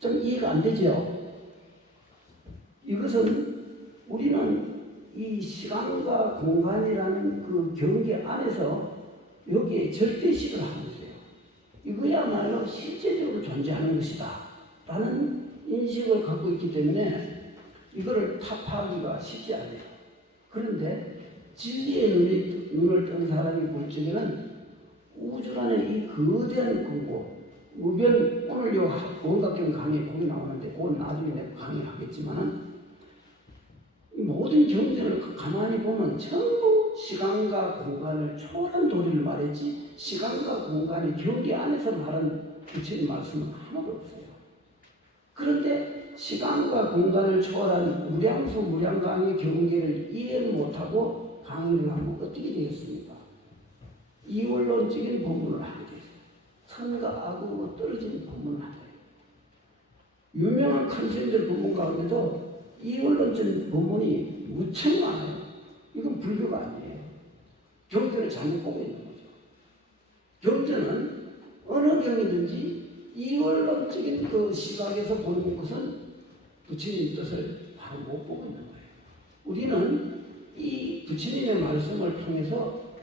좀 이해가 안 되죠? 이것은 우리는 이 시간과 공간이라는 그 경계 안에서 여기에 절대식을 하고 있어요. 이거야말로 실제적으로 존재하는 것이다 라는 인식을 갖고 있기 때문에 이거를 타파하기가 쉽지 않아요. 그런데 진리의 눈을 뜬 사람이 볼 적에는 우주라는 이 거대한 근고 무변, 오늘 요 원각경 강의 거기 나오는데 그건 나중에 내가 강의하겠지만은 이 모든 경전을 가만히 보면 전부 시간과 공간을 초월한 도리를 말했지 시간과 공간의 경계 안에서 말한 부처님 말씀은 하나도 없어요. 그런데 시간과 공간을 초월한 무량수 무량강의 경계를 이해를 못하고 강의를 하면 어떻게 되겠습니까? 이원론적인 법문을 하게 돼요. 선과 악으로 떨어진 법문을 하게 돼요. 유명한 큰 스님들 법문 가운데도 이원론적인 법문이 무척 많아요. 이건 불교가 아니에요. 경전을 잘못 보고 있는 거죠. 경전은 어느 경이든지 이원론적인 그 시각에서 보는 것은 부처님 뜻을 바로 못 보고 있는 거예요. 우리는 이 부처님의 말씀을 통해서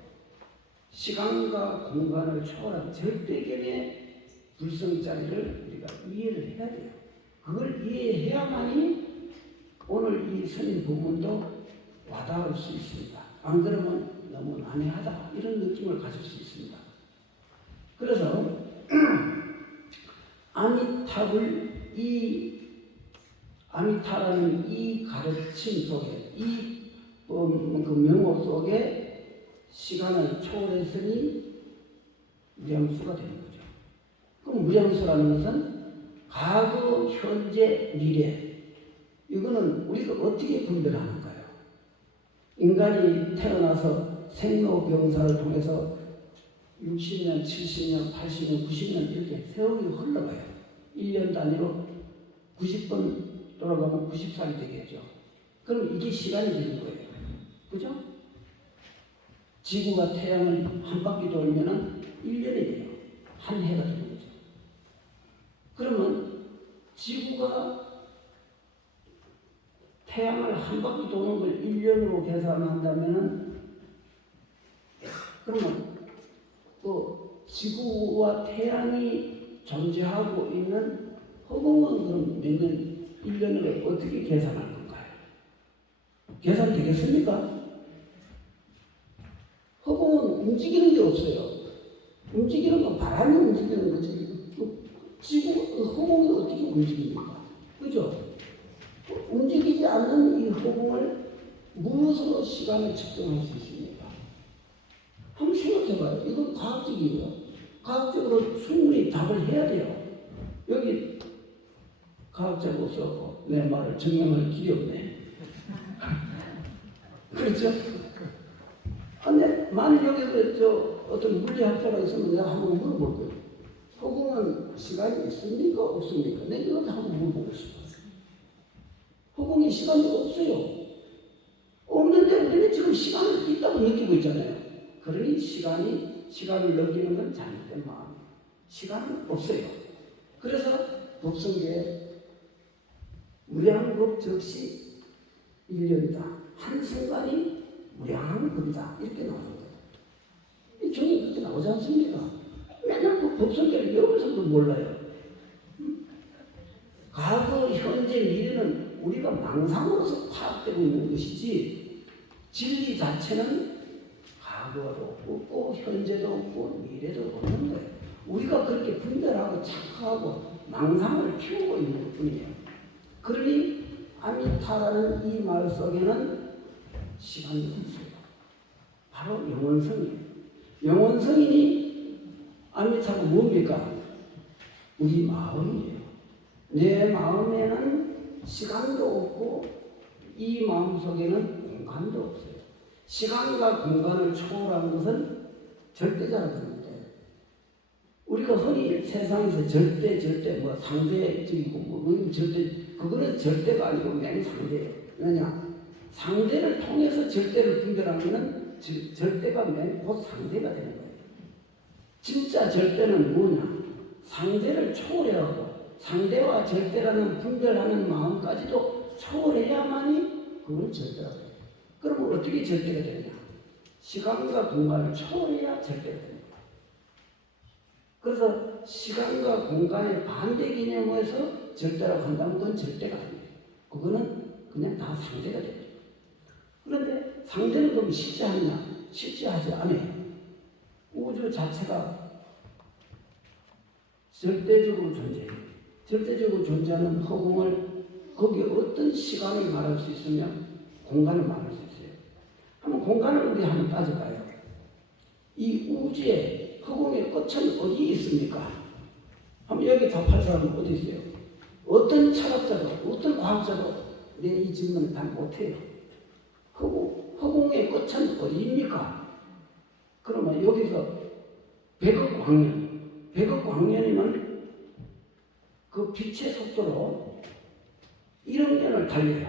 시간과 공간을 초월한 절대견의 불성짜리를 우리가 이해를 해야 돼요. 그걸 이해해야만이 오늘 이 스님 부분도 와닿을 수 있습니다. 안 그러면 너무 난해하다 이런 느낌을 가질 수 있습니다. 그래서 아미타라는 이 가르침 속에 그 명호 속에 시간을 초월했으니 무량수가 되는 거죠. 그럼 무량수라는 것은 과거, 현재, 미래 이거는 우리가 어떻게 분별하는가요? 인간이 태어나서 생로병사를 통해서 60년, 70년, 80년, 90년 이렇게 세월이 흘러가요. 1년 단위로 90번 돌아가면 90살이 되겠죠. 그럼 이게 시간이 되는 거예요. 그죠? 지구가 태양을 한 바퀴 돌면은 1년이 돼요. 한 해가 되는 거죠. 그러면 지구가 태양을 한 바퀴 도는 걸 1년으로 계산한다면은 그러면 그 지구와 태양이 존재하고 있는 허공은 그럼 몇 년, 1년을 어떻게 계산할 건가요? 계산되겠습니까? 허공은 움직이는 게 없어요. 움직이는 건 바람이 움직이는 거지. 허공이 어떻게 움직입니까? 그죠? 움직이지 않는 이 허공을 무엇으로 시간을 측정할 수 있습니까? 한번 생각해봐요. 이건 과학적이에요. 과학적으로 충분히 답을 해야 돼요. 여기 과학자로서 내 말을 증명할 길이 없네. 그렇죠? 근데 만약 여기서 어떤 물리학자가 있으면 내가 한번 물어볼 거예요. 허공은 시간이 있습니까? 없습니까? 내가 이것도 한번 물어보고 싶어요. 허공에 시간이 없어요. 없는데 우리는 지금 시간이 있다고 느끼고 있잖아요. 그러니 시간을 느끼는 건 잘못된 마음이에요. 시간은 없어요. 그래서 법성계에 무량법 즉시 1년이다. 한순간이 무량한 법이다. 이렇게 나오는 거예요. 이 경이 그렇게 나오지 않습니까? 맨날 그 법성계를 여기서도 몰라요. 과거, 현재, 미래는 우리가 망상으로서 파악되고 있는 것이지 진리 자체는 과거도 없고 현재도 없고 미래도 없는 거예요. 우리가 그렇게 분별하고 착각하고 망상을 피우고 있는 것 뿐이에요. 그러니 아미타라는 이 말 속에는 시간이 없어요. 바로 영원성이에요. 영원성이니 아미타가 뭡니까? 우리 마음이에요. 내 마음에는 시간도 없고 이 마음 속에는 공간도 없어요. 시간과 공간을 초월한 것은 절대자라고 하는데 우리가 흔히 세상에서 절대 상대적이고 그거는 절대가 아니고 맹상대예요. 왜냐? 상대를 통해서 절대를 분별하면은 절대가 곧 상대가 되는 거예요. 진짜 절대는 뭐냐? 상대를 초월해하고 상대와 절대라는 분별하는 마음까지도 초월해야만이 그걸 절대라고 해요. 그러면 어떻게 절대가 되느냐? 시간과 공간을 초월해야 절대가 됩니다. 그래서 시간과 공간의 반대 개념에서 절대라고 한다면 그건 절대가 아니에요. 그거는 그냥 다 상대가 됩니다. 그런데 상대는 그럼 실제하느냐? 실제하지 않아요. 우주 자체가 절대적으로 존재해요. 절대적으로 존재하는 허공을 거기에 어떤 시간을 말할 수 있으면 공간을 말할 수 있어요. 한번 공간을 우리 한번 따져봐요. 이 우주의 허공의 끝은 어디 있습니까? 한번 여기 답할 사람은 어디 있어요? 어떤 철학자도 어떤 과학자도 내 이 질문을 다 못해요. 허공의 끝은 어디입니까? 그러면 여기서 100억 광년이면 그 빛의 속도로 1억 년을 달려요.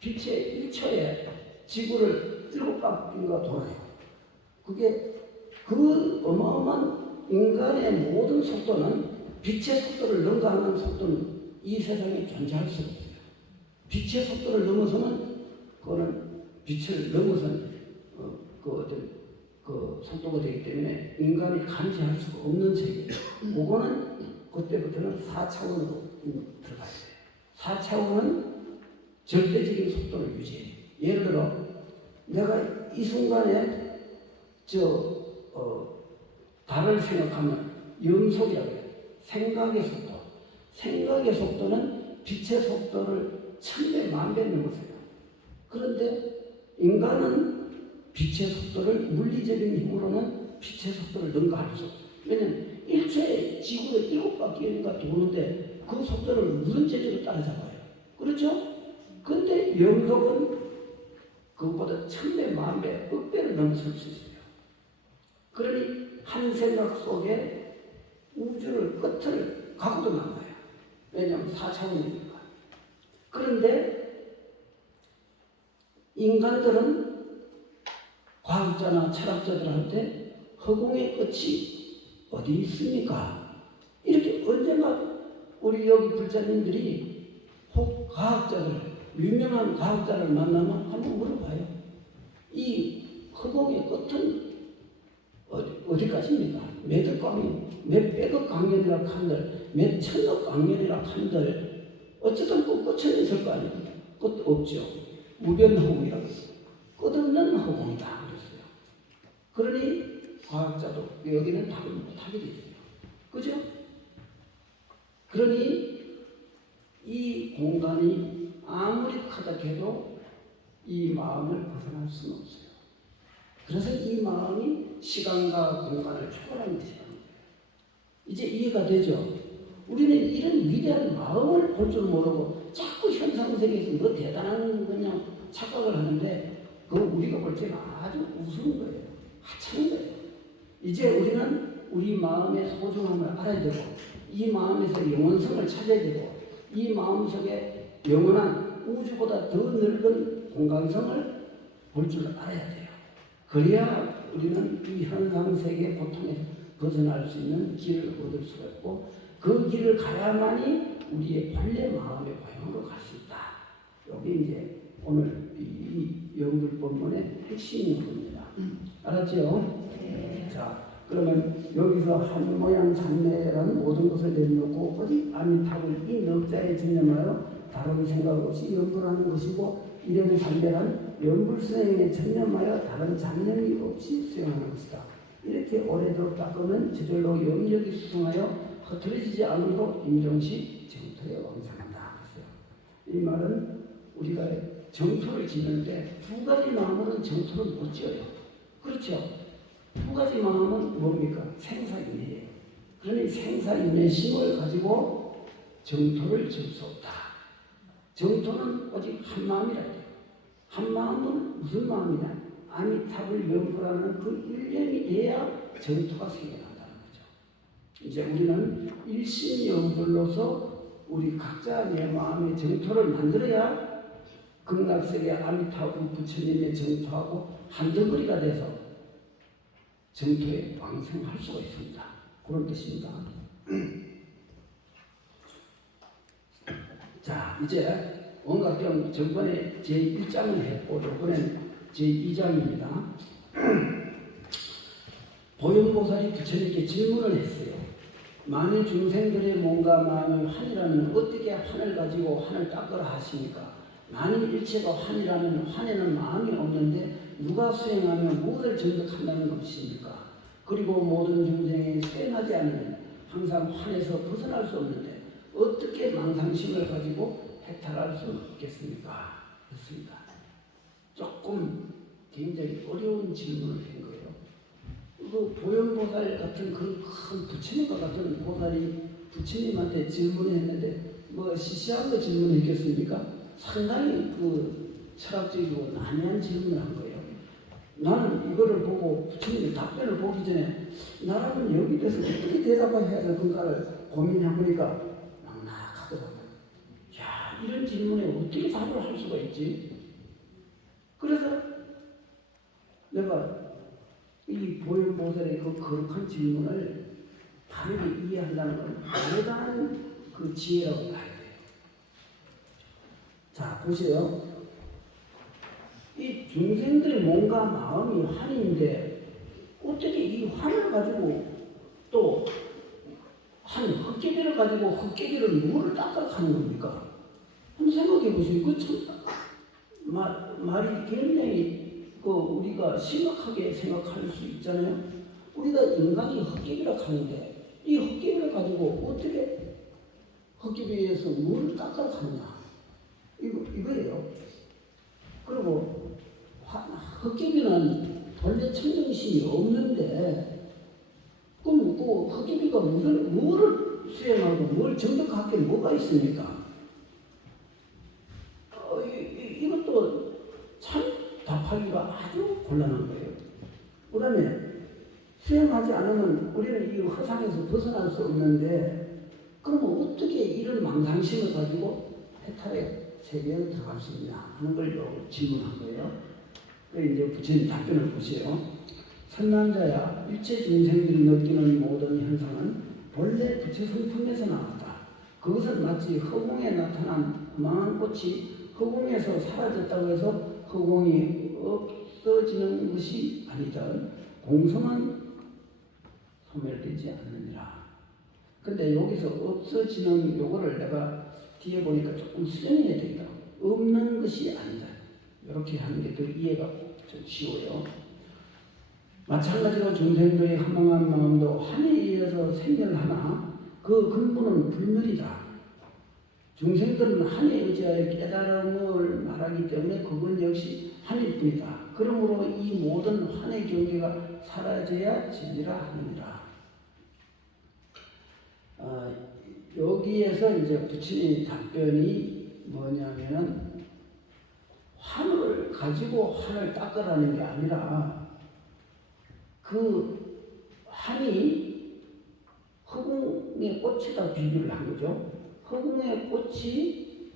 빛의 1초에 지구를 7바퀴가 돌아요. 그게 그 어마어마한 인간의 모든 속도는 빛의 속도를 능가하는 속도는 이 세상에 존재할 수가 없어요. 빛의 속도를 넘어서는 그거는 빛을 넘어선 그 어떤 그 속도가 되기 때문에 인간이 감지할 수가 없는 세계. 그거는 그때부터는 4차원으로 들어가야 돼요. 4차원은 절대적인 속도를 유지해요. 예를 들어 내가 이 순간에 달을 생각하면 염속이라고 해요. 생각의 속도. 생각의 속도는 빛의 속도를 1000배, 1000배 넘었어요. 그런데 인간은 빛의 속도를 물리적인 힘으로는 빛의 속도를 능가할 수 없어요. 왜냐하면 1초에 지구를 7바퀴인가 도는데 그 속도를 무슨 재주로 따라잡아요. 그렇죠? 근데 염속은 그것보다 1000배, 1000배, 억배를 넘어설 수 있어요. 그러니 한 생각 속에 우주를 끝을 가고도 남아요. 왜냐하면 4차원이니까. 그런데 인간들은 과학자나 철학자들한테 허공의 끝이 어디 있습니까? 이렇게 언젠가 우리 여기 불자님들이 혹 과학자들, 유명한 과학자를 만나면 한번 물어봐요. 이 허공의 끝은 어디까지입니까? 몇 억 광년, 몇 백억 광년이라 한들, 몇 천억 광년이라 한들, 어쨌든 그 끝은 있을 거 아니에요. 끝 없죠. 무변허공이라고 했어요. 끝없는 허공이다 그랬어요. 그러니 과학자도 여기는 답을 못하게 되죠. 그죠? 그러니 이 공간이 아무리 크다 해도 이 마음을 벗어날 수는 없어요. 그래서 이 마음이 시간과 공간을 초월하는 것이라는 거예요. 이제 이해가 되죠? 우리는 이런 위대한 마음을 볼 줄 모르고 자꾸 현상세계에서 뭐 대단한 그냥 착각을 하는데 그거 우리가 볼 때는 아주 우스운 거예요. 하찮은 거예요. 이제 우리는 우리 마음의 소중함을 알아야 되고 이 마음에서 영원성을 찾아야 되고 이 마음속에 영원한 우주보다 더 넓은 공간성을 볼 줄 알아야 돼요. 그래야 우리는 이 현상세계 고통에서 벗어날 수 있는 길을 얻을 수가 있고 그 길을 가야만이 우리의 본래 마음의 고향으로 갈 수 있다. 여기 이제 오늘 이 영불 본문의 핵심인 겁니다. 알았죠? 네. 자, 그러면 여기서 한 모양 산내라는 모든 것을 내려놓고 어디 아미타불 이 넉자에 전념하여 다른 생각 없이 연불하는 것이고 이런 산대란 연불수행에 전념하여 다른 잡념이 없이 수행하는 것이다. 이렇게 오래도록 닦으면 저절로 염력이 수승하여 흐트러지지 않으므로 임종시 정토에 왕성한다. 그랬어요. 이 말은 우리가 정토를 짓는데 두 가지 마음으로는 정토를 못 지어요. 그렇죠? 두 가지 마음은 뭡니까? 생사윤회예요. 그러니 생사윤회심을 가지고 정토를 지을 수 없다. 정토는 오직 한 마음이라 해요. 한 마음은 무슨 마음이냐? 아미타불 연불하는 그 일념이 돼야 정토가 생겨난다는 거죠. 이제 우리는 일심연불로서 우리 각자 내 마음의 정토를 만들어야 극락세계 아미타불 부처님의 정토하고 한덩어리가 돼서 정토에 왕성할 수가 있습니다. 그런 뜻입니다. 자, 이제 원각경 전번에 제1장을 했고 이번엔 제2장입니다. 보현보살이 부처님께 질문을 했어요. 만일 중생들의 몸과 마음이 환이라면 어떻게 환을 가지고 환을 닦으라 하십니까? 만일 일체가 환이라면 환에는 마음이 없는데 누가 수행하면 무엇을 정득한다는 것입니까? 그리고 모든 중생이 수행하지 않으면 항상 환에서 벗어날 수 없는데 어떻게 망상심을 가지고 해탈할 수 있겠습니까? 그렇습니다. 조금 굉장히 어려운 질문을 한 거예요. 그 보현보살 같은 그 큰 부처님과 같은 보살이 부처님한테 질문을 했는데 뭐 시시한 거 질문했겠습니까? 상당히 그 철학적이고 난해한 질문을 한 거예요. 나는 이거를 보고 부처님의 답변을 보기 전에 나라면 여기 대해서 어떻게 대답을 해야 될까를 고민해보니까 막막하더라고요. 야, 이런 질문에 어떻게 답을 할 수가 있지? 그래서 내가 이 보현보살의 그 거룩한 질문을 바르게 이해한다는 건 대단한 그 지혜라고 봐야 돼요. 자, 보세요. 중생들의 몸과 마음이 환인데 어떻게 이 환을 가지고 또 한 헛개비를 가지고 헛개비를 물을 닦아가는 겁니까? 한번 생각해 보세요. 그 참 말이 굉장히 우리가 심각하게 생각할 수 있잖아요. 우리가 인간이 헛개비라 하는데 이 헛개비를 가지고 어떻게 헛개비에서 물을 닦아가느냐 이거예요. 그리고 헛개비는 본래 청정심이 없는데 그럼 그 헛개비가 무엇을 수행하고 뭘 정득할 게 뭐가 있습니까? 이것도 참 답하기가 아주 곤란한 거예요. 그 다음에 수행하지 않으면 우리는 이 허상에서 벗어날 수 없는데 그러면 어떻게 이런 망상심을 가지고 해탈의 세계에 들어갈 수 있냐 하는 걸 질문한 거예요. 이제 부처님 답변을 보세요. 선남자야, 일체 중생들이 느끼는 모든 현상은 본래 부처 성품에서 나왔다. 그것은 마치 허공에 나타난 망한 꽃이 허공에서 사라졌다고 해서 허공이 없어지는 것이 아니든 공성은 소멸되지 않느니라. 근데 여기서 없어지는 요거를 내가 뒤에 보니까 조금 수정해야 되겠다. 없는 것이 아니다. 이렇게 하는 게 더 이해가 좀 쉬워요. 마찬가지로 중생들의 허망한 마음도 한에 의해서 생멸하나 그 근본은 불멸이다. 중생들은 한에 의지하여 깨달음을 말하기 때문에 그건 역시 한일 뿐이다. 그러므로 이 모든 한의 경계가 사라져야 진리라 하느니라. 여기에서 이제 부처님의 답변이 뭐냐면은 환을 가지고 환을 닦으라는 게 아니라 그 한이 허공의 꽃에다 비교를 한 거죠. 허공의 꽃이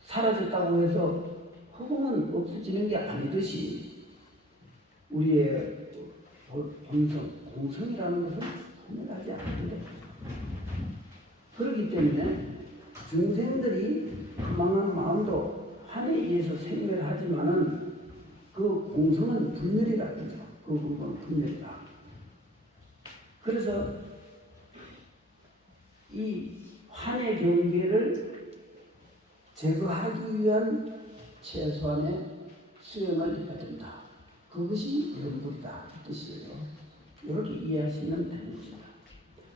사라졌다고 해서 허공은 없어지는 게 아니듯이 우리의 본성, 공성이라는 것은 소멸하지 않는데 그렇기 때문에 중생들이 허망한 마음도 한에 의해서 생멸하지만은 그 공성은 분멸이라 하죠. 그 부분은 분멸이다. 그래서 이 환의 경계를 제거하기 위한 최소한의 수행을 해야 된다. 그것이 연불이다. 그 뜻이에요. 이렇게 이해하시면 됩니다.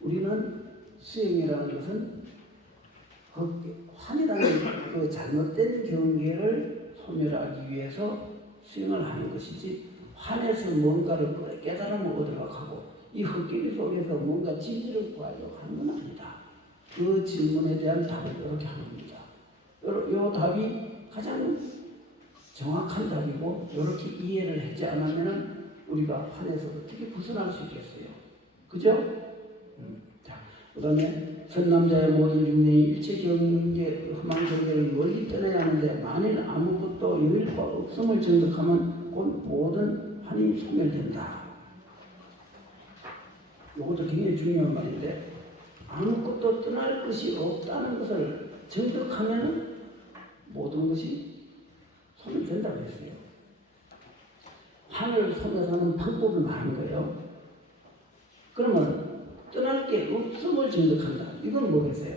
우리는 수행이라는 것은 환이라는 그 잘못된 경계를 소멸하기 위해서 수행을 하는 것이지 환에서 뭔가를 깨달음을 얻어가고 이 헛개비 속에서 뭔가 진리를 구하려고 하는 건 아니다. 그 질문에 대한 답을 이렇게 하는 겁니다. 이 답이 가장 정확한 답이고 이렇게 이해를 하지 않으면 우리가 환에서 어떻게 벗어날 수 있겠어요? 그죠? 자, 그 다음에 선남자의 모든 중생이 일체 경계 흠한 경계를 멀리 떠나야 하는데 만일 아무것도 유일과 없음을 정득하면 곧 모든 환이 소멸된다. 이것도 굉장히 중요한 말인데 아무것도 떠날 것이 없다는 것을 정득하면 모든 것이 소멸된다고 했어요. 환을 소멸하는 방법을 말한 거예요. 그러면 떠날 게 없음을 정득한다. 이건 뭐겠어요?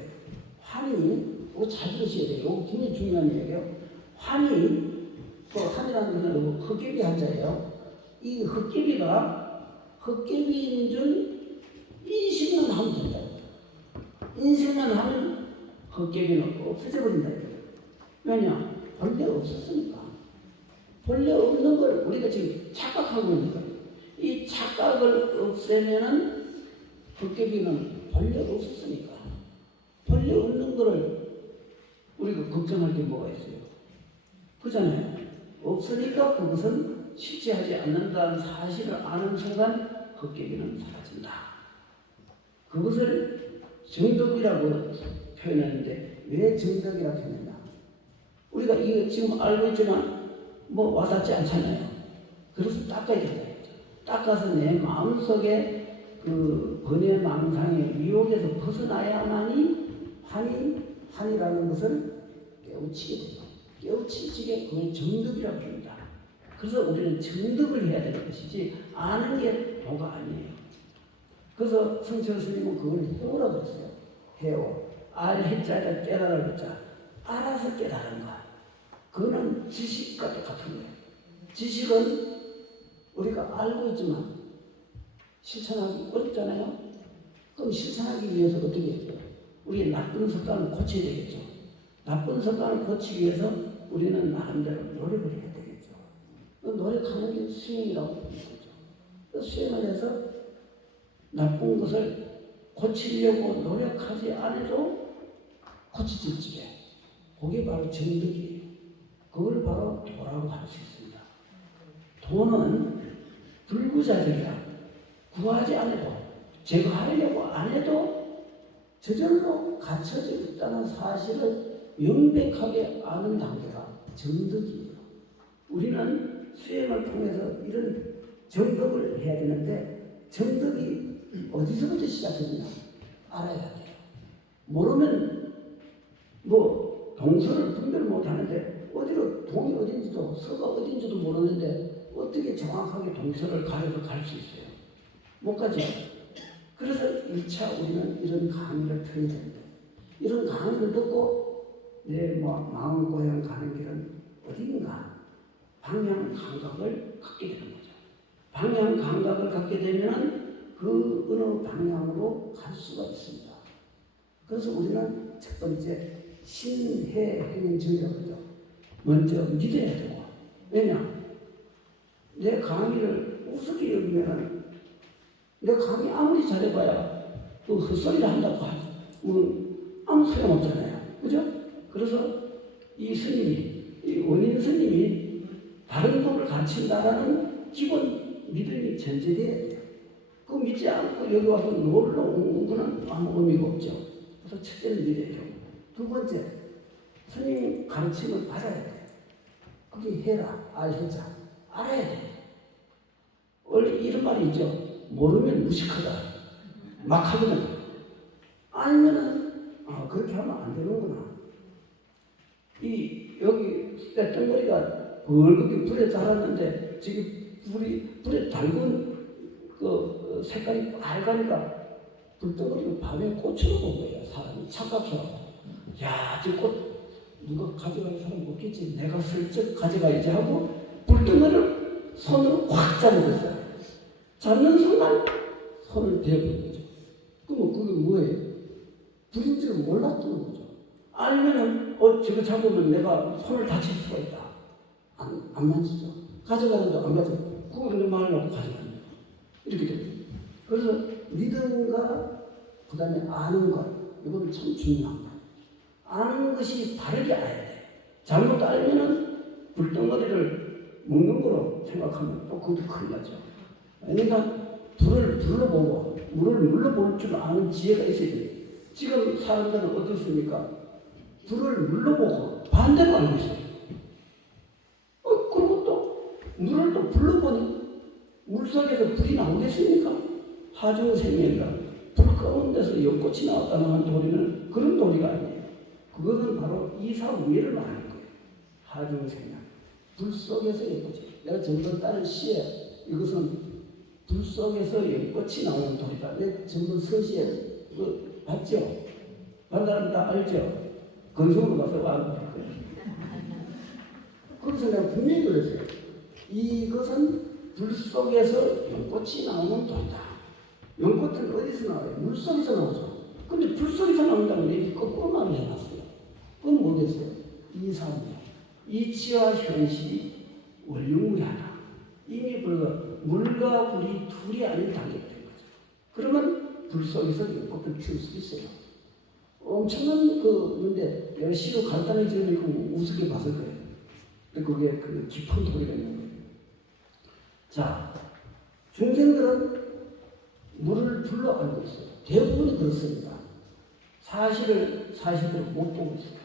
환이, 이거 잘 들으셔야 돼요. 이거 굉장히 중요한 얘기예요. 환이, 환이라는 것은 헛개비 한자예요. 이 헛개비인 줄 인식만 하면 된다. 인식만 하면 헛개비는 없어져 버린다. 왜냐? 본래 없었으니까. 본래 없는 걸 우리가 지금 착각하고 있는 거예요. 이 착각을 없애면은 헛개비는 본래 없었으니까. 본래 없는 거를 우리가 걱정할 게 뭐가 있어요? 그잖아요. 없으니까 그것은 실체하지 않는다는 사실을 아는 순간 헛개비는 사라진다. 그것을 정덕이라고 표현하는데 왜 정덕이라고 했느냐? 우리가 이거 지금 알고 있지만 뭐 와닿지 않잖아요. 그래서 닦아야 된다. 닦아서 내 마음속에 그 번뇌 망상의 미혹에서 벗어나야만이 환이라는 것을 깨우치게 돼요. 깨우친 지게 그걸 정덕이라고 합니다. 그래서 우리는 정덕을 해야 되는 것이지 아는 게 도가 아니에요. 그래서 성철 스님은 그걸 해오라고 했어요. 해오. 알해자에다 깨달을 자. 알아서 깨달은 거. 그거는 지식과 똑같은 거예요. 지식은 우리가 알고 있지만 실천하기 어렵잖아요. 그럼 실천하기 위해서 어떻게 해야죠? 우리의 나쁜 습관을 고쳐야 되겠죠. 나쁜 습관을 고치기 위해서 우리는 나름대로 노력을 해야 되겠죠. 노력하는 게 수행이라고 하는 거죠. 수행을 해서 나쁜 것을 고치려고 노력하지 않아도 고쳐질 지게. 그게 바로 정덕이에요. 그걸 바로 도라고 할 수 있습니다. 도는 불구자적이라 구하지 않아도 제거하려고 안 해도 저절로 갖춰져 있다는 사실을 명백하게 아는 단계가 정덕이에요. 우리는 수행을 통해서 이런 정덕을 해야 되는데 정덕이 어디서부터 시작되느냐 알아야 돼요. 모르면 뭐 동서를 분별 못하는데 어디로 동이 어딘지도 서가 어딘지도 모르는데 어떻게 정확하게 동서를 가려서 갈 수 있어요? 못 가죠. 그래서 1차 우리는 이런 강의를 들어야 됩니다. 이런 강의를 듣고 내 마음 고향 가는 길은 어딘가 방향 감각을 갖게 되는 거죠. 방향 감각을 갖게 되면 그 어느 방향으로 갈 수가 있습니다. 그래서 우리는 첫 번째 신해행정이라고 하죠. 먼저 믿어야 되고. 왜냐? 내 강의를 우습게 여기면 내 강의 아무리 잘해봐야 그 헛소리를 한다고 하죠. 아무 소용없잖아요. 그죠? 그래서 이 스님이, 이 원인 스님이 다른 법을 가르친다라는 기본 믿음이 전제돼야 돼요. 그 믿지 않고 여기 와서 놀러 오는 거는 아무 의미가 없죠. 그래서 첫째는 믿어야 되고, 두 번째, 스님 가르침을 받아야 돼요. 그게 해라, 알해자. 알아야 돼요. 원래 이런 말이 있죠. 모르면 무식하다. 막 하거든. 알면은, 그렇게 하면 안 되는구나. 여기 쇳덩어리가 벌겋게 불에 달았는데, 지금 불에 달군 그 색깔이 빨가니까 불덩어리가 밤에 꽃으로 본 거예요. 사람이 착각해요. 야, 저 꽃 누가 가져갈 사람 없겠지. 내가 슬쩍 가져가야지 하고 불덩어리를 손으로 확 잡아버렸어요. 잡는 순간 손을 대버린 거죠. 그러면 그게 뭐예요? 불인 줄 몰랐던 거죠. 알면은 저거 잡으면 내가 손을 다칠 수가 있다. 안 만지죠. 가져가는데 안 가져. 그거 내 말을 놓고 가져가는 거예요. 이렇게 됩니다. 그래서 믿음과 그 다음에 아는 것, 이건 참 중요합니다. 아는 것이 바르게 알아야 돼. 잘못 알면은 불덩어리를 먹는 거로 생각하면 또 그것도 큰일 나죠. 그러니까 불을 불러보고 물을 물러볼 줄 아는 지혜가 있어야 돼요. 지금 사람들은 어떻습니까? 불을 물러보고 반대로 알고 있어요. 그리고 또 물을 또 불러보니 물속에서 불이 나오겠습니까? 하중생명이라 불 가운데서 연꽃이 나왔다는 도리는 그런 도리가 아니에요. 그것은 바로 이사우예를 말하는 거예요. 하중생명. 불 속에서 연꽃이. 내가 전번 따는 시에 이것은 불 속에서 연꽃이 나오는 도리다. 내 전번 서시에 봤죠? 다른 사람 다 알죠? 건성으로 가서 와는 거예요. 그래서 내가 분명히 그랬어요. 이것은 불 속에서 연꽃이 나오는 도리다. 연꽃은 어디서 나와요? 물 속에서 나오죠. 근데 불 속에서 나온다면 이렇게 거꾸로 말을 해놨어요. 그건 뭐겠어요? 이사우예. 이치와 현실이 원흉무하다. 이미 물과 불이 둘이 아닌 단계가 된 거죠. 그러면 불 속에서 연꽃을 피울 수 있어요. 엄청난 건데 내가 시로 간단해지면 우습게 봤을 거예요. 그게 그 깊은 도리가 있는 거예요. 자, 중생들은 물을 불로 알고 있어요. 대부분이 그렇습니다. 사실을 못 보고 있어요.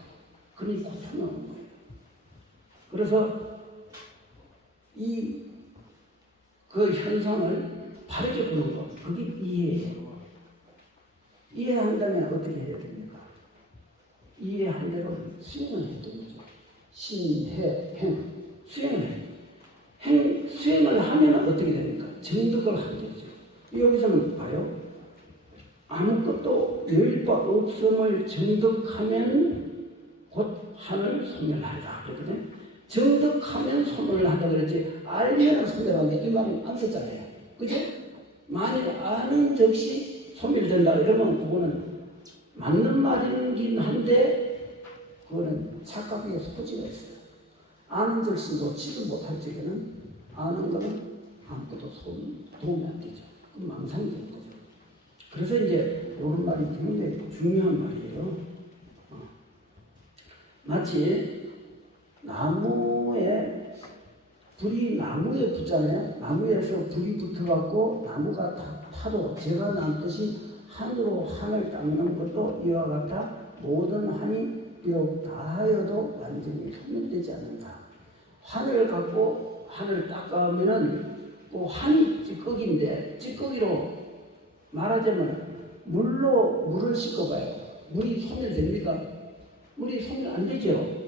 그러니 고통하는 거예요. 그래서 그 현상을 바르게 보는 것, 그게 이해예요. 이해한다면 어떻게 해야 됩니까? 이해한 대로 수행을 했던 거죠. 신해, 행, 수행을 해. 수행을 하면 어떻게 됩니까? 정득을 하게 되죠. 여기서는 봐요. 아무것도 여일 바 없음을 정득하면 곧 하늘 소멸하리라 그러거든. 정득하면 소멸한다 그러지 알면 소멸한다 이 말은 안 썼잖아요. 그죠? 만일 아는 즉시 소멸된다 이러면 그거는 맞는 말이긴 한데 그거는 착각의 소지가 있어요. 아는 즉시 놓지도 못할 적에는 아는 거는 아무것도 도움이 안 되죠. 그럼 망상이 되는 거죠. 그래서 이제 이런 말이 굉장히 중요한 말이에요. 마치 나무에 불이 나무에 붙잖아요. 나무에서 불이 붙어갖고 나무가 타도 제가 남듯이 하늘로 한을 닦는 것도 이와 같아 모든 한이 비록 다하여도 완전히 소멸되지 않는다. 한을 갖고 한을 닦으면은 그 한이 찌꺼기인데 찌꺼기로 말하자면 물로 물을 씻어봐요. 물이 소멸됩니까? 물이 소멸 안 되죠.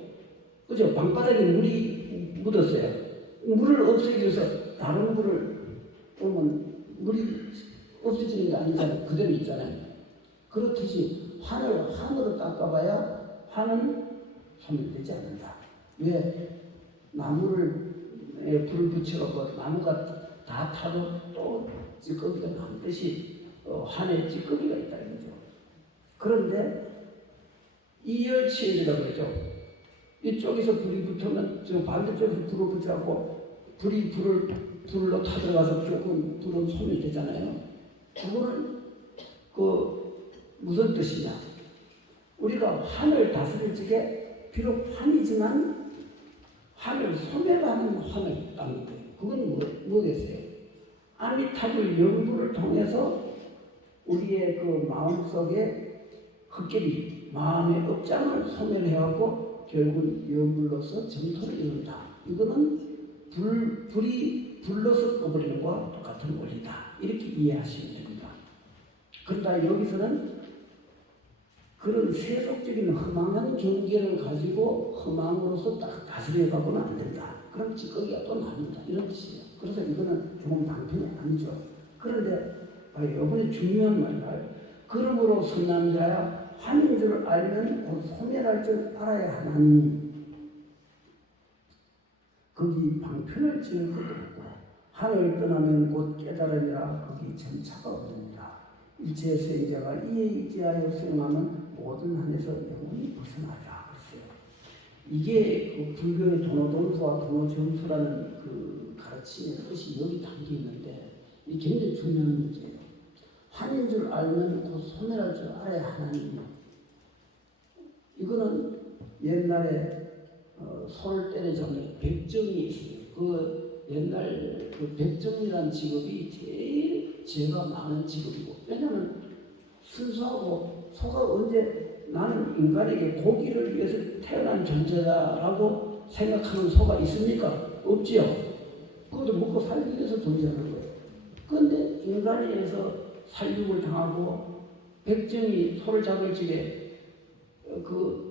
그죠? 방바닥에 물이 묻었어요. 물을 없애기 위해서 다른 물을 보면 물이 없어지는 게 아니잖아요. 그대로 있잖아요. 그렇듯이 한으로 닦아봐야 한은 소멸되지 않는다. 왜? 나무를 불을 붙여갖고 나무가 다 타도 또 찌꺼기가 남듯이 한에 찌꺼기가 있다는 거죠. 그런데 이열치열이라고 그러죠. 이쪽에서 불이 붙으면 저 반대쪽에서 불을 붙여갖고 불이 불로 타들어가서 조금 불은 소멸되잖아요. 그거는 무슨 뜻이냐? 우리가 한을 다스릴 적에 비록 한이지만 한을 소멸하는 한을 닦는 거예요. 그건 뭐겠어요? 아미타불 연구를 통해서 우리의 그 마음속에 헛개비, 마음의 업장을 소멸해갖고 결국 연불로서 정토를 이룬다. 이거는 불이 불로서 꺼버리는 것과 똑같은 원리다. 이렇게 이해하시면 됩니다. 그러나 여기서는 그런 세속적인 허망한 경계를 가지고 허망으로서 딱 다스려가고는 안 된다. 그럼 찌꺼기가 또 나눈다. 이런 뜻이에요. 그래서 이거는 조금 방편이 아니죠. 그런데 이번에 중요한 말이에요. 그러므로 선남자야 한인 줄 알면 곧 소멸할 줄 알아야 하나니 거기 방편을 지을 것도 없고 하늘 떠나면 곧 깨달으리라 거기 점차가 없습니다. 일체 수행자가 이에 의지하여 수행하면 모든 한에서 영원히 벗어나리라 그랬어요. 이게 그 불교의 도노동수와 도노정수라는 그 가르침의 뜻이 여기 담겨 있는데 이게 굉장히 중요한 문제예요. 한인 줄 알면 곧 소멸할 줄 알아야 하나니 이거는 옛날에 소를 때려잡는 백정이 있어요. 그 옛날 그 백정이라는 직업이 제일 죄가 많은 직업이고 왜냐하면 순수하고 소가 언제 나는 인간에게 고기를 위해서 태어난 존재다라고 생각하는 소가 있습니까? 없지요. 그것도 먹고 살기 위해서 존재하는 거예요. 그런데 인간에 의해서 살육을 당하고 백정이 소를 잡을 적에 그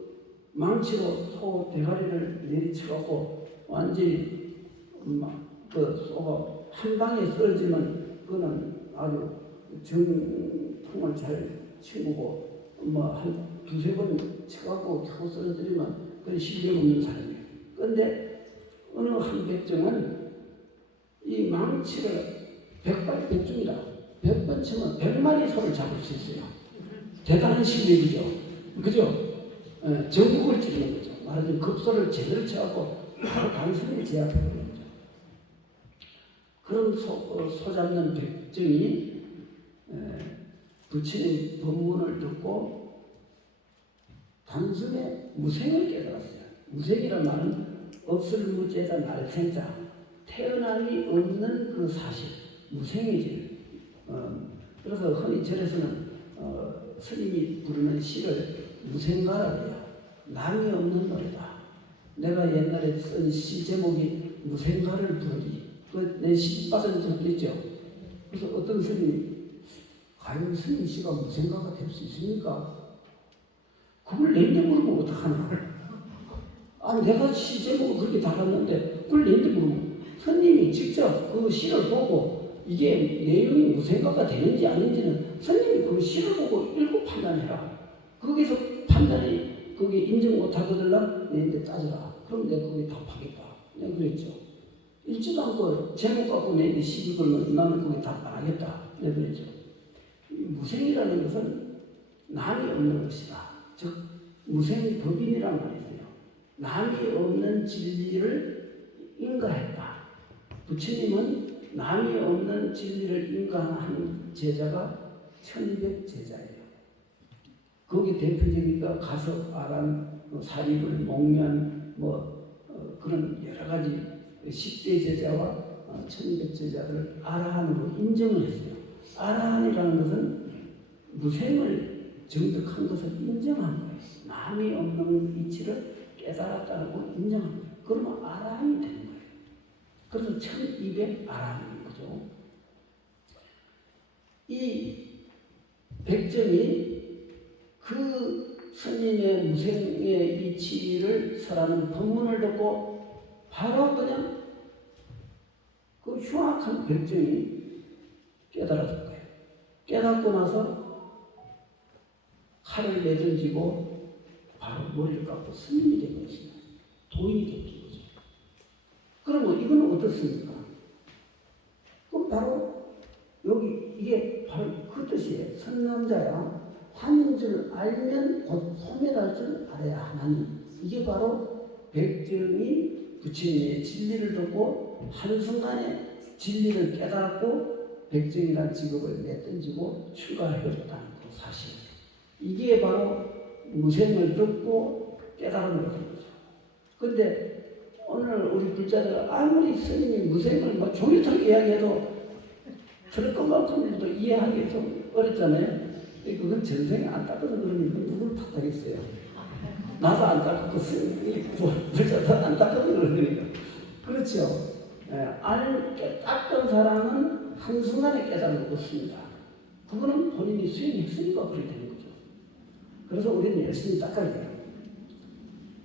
망치로 소 대가리를 내리쳐갖고 완전히 그 소가 한 방에 쓰러지면 그거는 아주 정통을 잘 치고 한 두세 번 쳐갖고 겨우 쓰러뜨리면 그건 실력 없는 사람이에요. 그런데 어느 한 백정은 이 망치를 100발 백중이다. 100번 치면 100마리 소를 잡을 수 있어요. 대단한 실력이죠. 그죠? 전국을 찌르는 거죠. 말하자면 급소를 제대로 쳐갖고 바로 단순히 제압해버리는 거죠. 그런 소 잡는 백정이 부처님 법문을 듣고 단숨에 무생을 깨달았어요. 무생이란 말은 없을 무죄자 날생자 태어남이 없는 그 사실 무생이지. 그래서 흔히 절에서는 스님이 부르는 시를 무생가라고 해요. 남이 없는 노래다. 내가 옛날에 쓴 시 제목이 무생가를 부르니 내 시 빠진 적도 있죠. 그래서 어떤 스님이 과연 스님 시가 무생가가 될 수 있습니까? 그걸 내게 물으면 어떡하나. 아, 내가 시 제목을 그렇게 달았는데 그걸 내한테 물으면 스님이 직접 그 시를 보고 이게 내용이 무생각가 되는지 아닌지는 스님이 그 시를 보고 읽고 판단해라. 거기서 판단이 그게 인정 못하거들라 내한테 따져라. 그럼 내가 거기 답하겠다. 내가 그랬죠. 읽지도 않고 제목 갖고 내한테 시비 걸면 나는 거기 답 안 하겠다. 내가 그랬죠. 무생이라는 것은 남이 없는 것이다. 즉 무생법인이란 말이에요. 남이 없는 진리를 인가했다. 부처님은 남이 없는 진리를 인가한 제자가 1200제자예요. 거기 대표적이가 가섭, 아란, 사리불, 목련, 그런 여러 가지 10대 제자와 1200제자들을 아라한으로 인정을 했어요. 아라한이라는 것은 무생을 정득한 것을 인정한 거예요. 남이 없는 이치를 깨달았다는 걸 인정한 거예요. 그러면 아라한이 되는 거예요. 그래서 1200 아라한인 거죠. 이 백정이 그 스님의 무생의 이치를 설하는 법문을 듣고 바로 그냥 그 흉악한 백정이 깨달았을 거예요. 깨닫고 나서 칼을 내던지고 바로 머리를 깎고 스님이 된 것입니다. 도인이 된 거죠. 그러면 이건 어떻습니까? 그럼 바로 여기 이게 바로 그 뜻이에요. 선남자야. 환인 줄 알면 곧 소멸할 줄 알아야 하나니. 이게 바로 백정이 부처님의 진리를 듣고 한순간에 진리를 깨달았고 백정이라는 직업을 내던지고 출가해줬다는 그 사실. 이게 바로 무생을 듣고 깨달음을 얻은 거죠. 근데 오늘 우리 불자들 아무리 스님이 무생을 막 종이토록 이야기해도 들을 것만큼도 이해하기 좀 어렵잖아요. 그건 전생에 안 닦아서 그러니 누구를 탓하겠어요. 나도 안 닦았고 스님이 불자도 안 닦아서 그러니까. 그렇죠. 닦은 사람은 한순간에 깨달음을 얻습니다. 그거는 본인이 수행했으니까 그렇게 되는 거죠. 그래서 우리는 열심히 닦아야 돼요.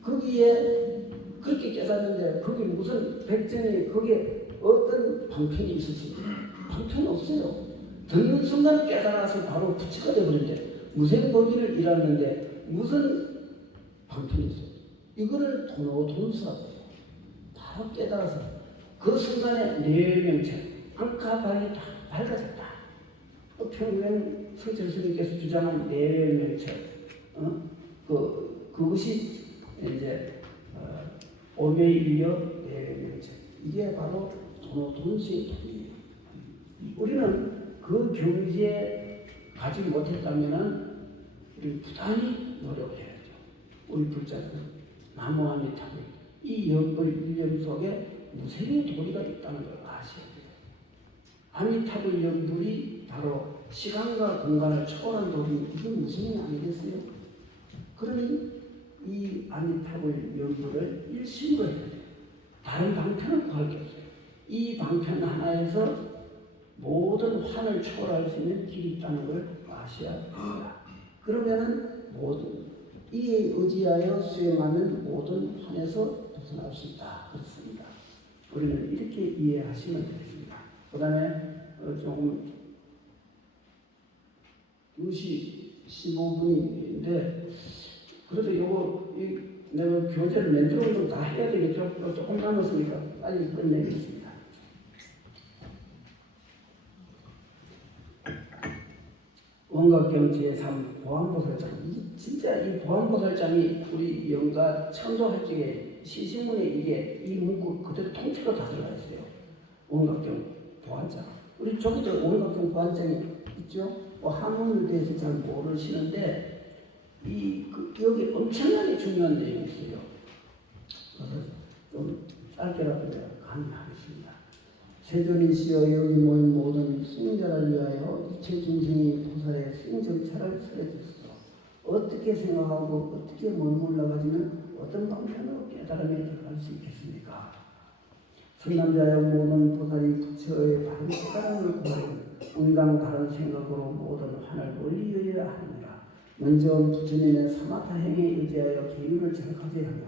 거기에 그렇게 깨닫는데 거기 무슨 백정이 거기에 어떤 방편이 있었습니까? 방편 없어요. 듣는 순간 깨달아서 바로 부처가 되어버린대. 무생법인을 일하는데 무슨 방편이 있어요? 이거를 돈수라고 해요. 바로 깨달아서 그 순간에 뇌명체 안카발이 다 밝아졌다. 평균 성철스님께서 주장한 뇌명체 그것이 이제 오매일력 뇌명체 이게 바로 돈수의 돈이에요. 우리는 그 경지에 가지 못했다면은 우리 부단히 노력해야죠. 우리 불자들 나무아미타불 이 연불 일념 속에 무생의 도리가 있다는 걸 아셔야 돼요. 아미타불 연불이 바로 시간과 공간을 초월한 도리, 이건 무생이 아니겠어요? 그러니 이 아미타불 연불을 일심으로 해야 돼요. 다른 방편은 구할 게 없어요. 이 방편 하나에서 모든 환을 초월할 수 있는 길이 있다는 걸 아셔야 합니다. 그러면은 이에 의지하여 수행하면 모든 환에서 벗어날 수 있다. 그렇습니다. 우리는 이렇게 이해하시면 되겠습니다. 그 다음에 조금 2시 15분인데 그래도 요거 내가 교재를 만들어 다 해야 되겠죠? 조금 남았으니까 빨리 끝내겠습니다. 원각경 제3 보안보살장. 진짜 이 보안보살장이 우리 영가 천도할 적에 시신문에 이게 이 문구 그대로 통째로 다 들어가 있어요. 원각경 보안장. 우리 저기도 원각경 보안장이 있죠? 한문에 대해서 잘 모르시는데 여기 엄청나게 중요한 내용이 있어요. 그래서 좀 짧게라도 내가 강의하겠습니다. 세존이시여 여기 모인 모든 승자를 위하여 이체 중생이 보살의 승정차를 설해주소서. 어떻게 생각하고 어떻게 머물러가지면 어떤 방편으로 깨달음에 들어갈 수 있겠습니까? 선남자여 모든 보살이 부처의 바른 깨달음을 구하여 응당 다른 생각으로 모든 환을 멀리 여야 하느니라. 먼저 부처님의 사마타 행에 의지하여 계율을 정확하게 하며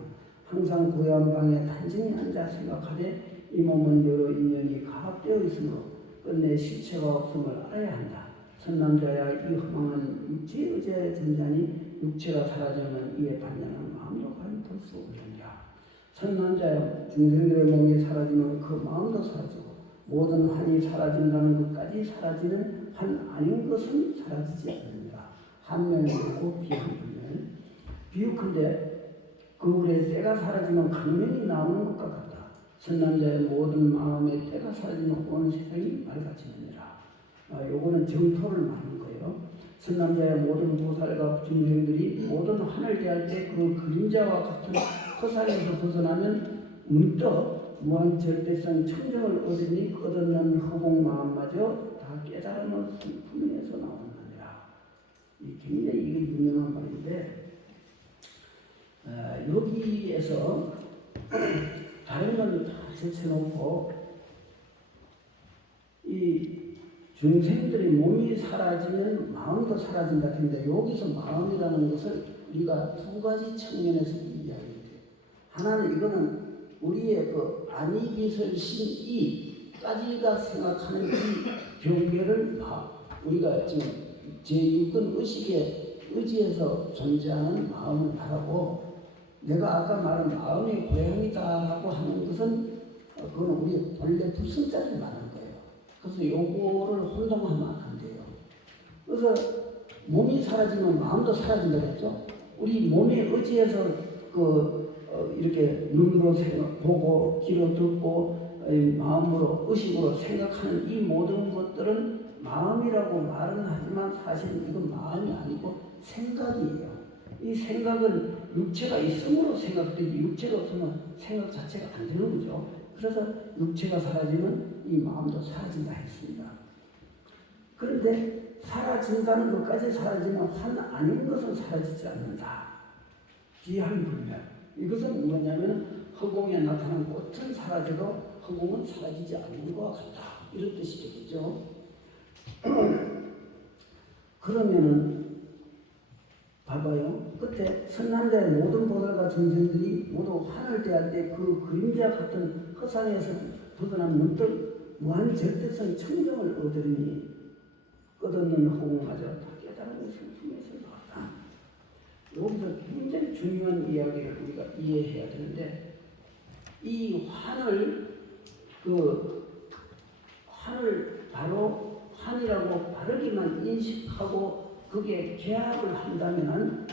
항상 고요한 방에 단정히 앉아 생각하되 이 몸은 여러 인연이 가합되어 있으므로 끝내 실체가 없음을 알아야 한다. 선남자야 이 허망한 육체 의지의 전자니 육체가 사라지면 이에 반면한 마음도 가림할 수 없느니라. 선남자야 중생들의 몸이 사라지면 그 마음도 사라지고 모든 한이 사라진다는 것까지 사라지는 한 아닌 것은 사라지지 않느니라. 한면이고 비한면 비유컨대 거울에 때가 사라지면 강명이 나오는 것과 같다. 선남자의 모든 마음의 때가 사라지면 온 세상이 맑아지느니라. 요거는 정토를 말하는 거예요. 선남자의 모든 보살과 중생들이 모든 한을 대할 때 그 그림자와 같은 허상에서 벗어나면 문득 무한 절대성 청정을 얻으니 끝없는 허공 마음마저 다 깨달음의 품에서 나오느니라. 이 굉장히 이게 유명한 말인데 여기에서 다른 건 다 제쳐놓고 이 중생들의 몸이 사라지면 마음도 사라진다 했는데 여기서 마음이라는 것을 우리가 두 가지 측면에서 이야기해요. 하나는 이거는 우리의 그 안이기설 신이까지가 생각하는 이 경계를 우리가 지금 제6권 의식에 의지해서 존재하는 마음을 말하고 내가 아까 말한 마음의 고향이다라고 하는 것은 그건 우리 본래 불성자를 말하는 거예요. 그래서 요거를 혼동하면 안 돼요. 그래서 몸이 사라지면 마음도 사라진다고 했죠. 우리 몸에 의지해서 이렇게 눈으로 보고 귀로 듣고 마음으로 의식으로 생각하는 이 모든 것들은 마음이라고 말은 하지만 사실 이건 마음이 아니고 생각이에요. 이 생각은 육체가 있음으로 생각되지 육체가 없으면 생각 자체가 안 되는 거죠. 그래서 육체가 사라지면 이 마음도 사라진다 했습니다. 그런데 사라진다는 것까지 사라지면 한 아닌 것은 사라지지 않는다. 비한불멸. 이것은 뭐냐면 허공에 나타난 꽃은 사라져도 허공은 사라지지 않는 것 같다. 이런 뜻이 되겠죠. 그러면은 봐봐요. 끝에 선남자의 모든 보살과 중생들이 모두 하늘 대할 때 그 그림자 같은 허상에서 벗어난 문득 무한 절대성 청정을 얻으니 끝없는 허공마저 다 깨달음의 성품에서 나왔다. 여기서 굉장히 중요한 이야기를 우리가 이해해야 되는데 이 환을 바로 환이라고 바르게만 인식하고 그게 개합을 한다면은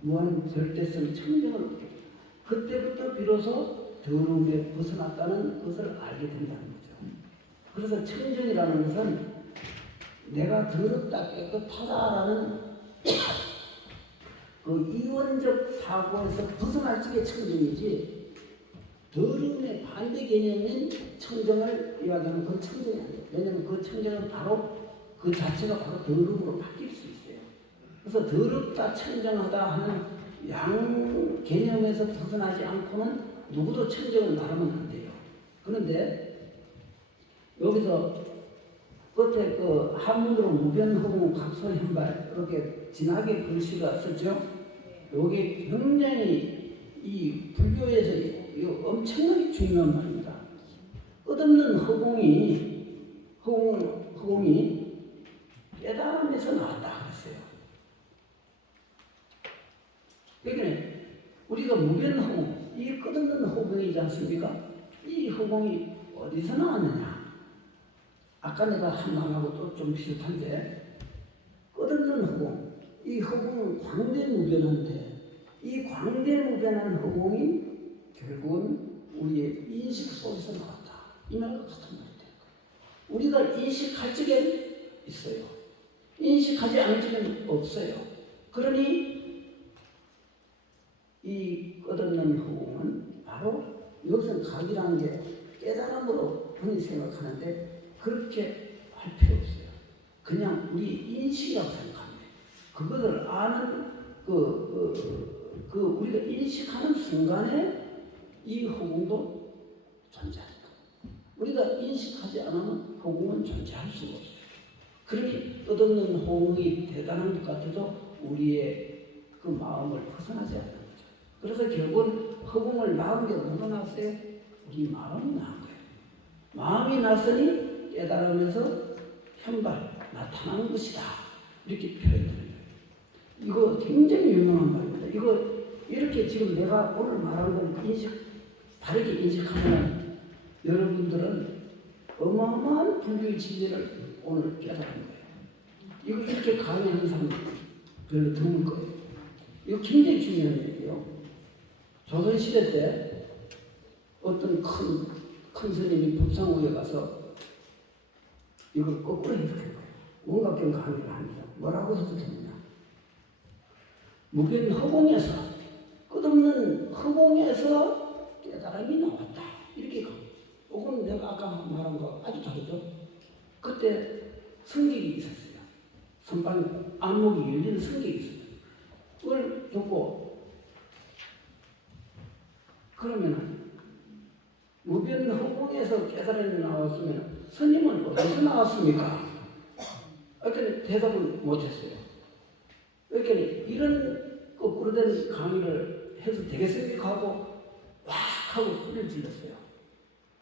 무한 절대성 청정을 얻게 됩니다. 그때부터 비로소 더러움에 벗어났다는 것을 알게 된다는 거죠. 그래서 청정이라는 것은 내가 더럽다 깨끗하다라는 그 이원적 사고에서 벗어날 적의 청정이지 더러움의 반대 개념인 청정을 이야기하는 그 청정이 아니에요. 왜냐하면 그 청정은 바로 그 자체가 바로 더러움으로 바뀔 수 있어요. 그래서 더럽다 청정하다 하는 양 개념에서 벗어나지 않고는 누구도 청정을 말하면 안 돼요. 그런데 여기서 끝에 그 한문으로 무변허공 각설현발 이렇게 진하게 글씨가 쓰죠. 이게 굉장히 이 불교에서 엄청나게 중요한 말입니다. 끝없는 허공이 깨달음에서 나왔다 그랬어요. 그러니까 우리가 무변허공, 이 끝없는 허공이지 않습니까? 이 허공이 어디서 나왔느냐? 아까 내가 한 말하고 또 좀 비슷한데 끝없는 허공, 이 허공은 광대무변한데 이 광대무변한 허공이 결국은 우리의 인식 속에서 나왔다. 이 말과 같은 말이 되는 거예요. 우리가 인식할 적에 있어요. 인식하지 않을 적에는 없어요. 그러니 이 끝없는 허공은 바로 여기서 각이라는 게 깨달음으로 흔히 생각하는데 그렇게 할 필요 없어요. 그냥 우리 인식이라고 생각합니다. 그것을 아는 우리가 인식하는 순간에 이 허공도 존재합니다. 우리가 인식하지 않으면 허공은 존재할 수가 없어요. 그러니 끝없는 허공이 대단한 것 같아도 우리의 그 마음을 벗어나지 않는 거죠. 그래서 결국은 허공을 낳은 게 누가 낳았어요? 우리 마음이 낳은 거예요. 마음이 났으니 깨달으면서 현발 나타나는 것이다. 이렇게 표현하는 거예요. 이거 굉장히 유명한 말입니다. 이거 이렇게 지금 내가 오늘 말한 걸 바르게 인식하면 여러분들은 어마어마한 불교의 진리를 오늘 깨달은 거예요. 이거 이렇게 강의하는 사람 별로 드물 거예요. 이거 굉장히 중요한 얘기예요. 조선시대 때 어떤 큰 스님이 법상우에 가서 이걸 거꾸로 해석한 거예요. 원각경 강의를 합니다. 뭐라고 해석했느냐? 무변 허공에서, 끝없는 허공에서 깨달음이 나왔다. 이렇게 가. 이건 내가 아까 말한 거 아주 다르죠? 그때 성격이 있었어요. 선방 안목이 열리는 성격이 있었어요. 그걸 듣고, 그러면은 무변 허공에서 깨달음이 나왔으면 스님은 어디서 나왔습니까? 이렇게 대답을 못했어요. 그러니까 이런 거꾸로 된 강의를 해서 되겠습니까? 하고 왁 하고 소리를 질렀어요.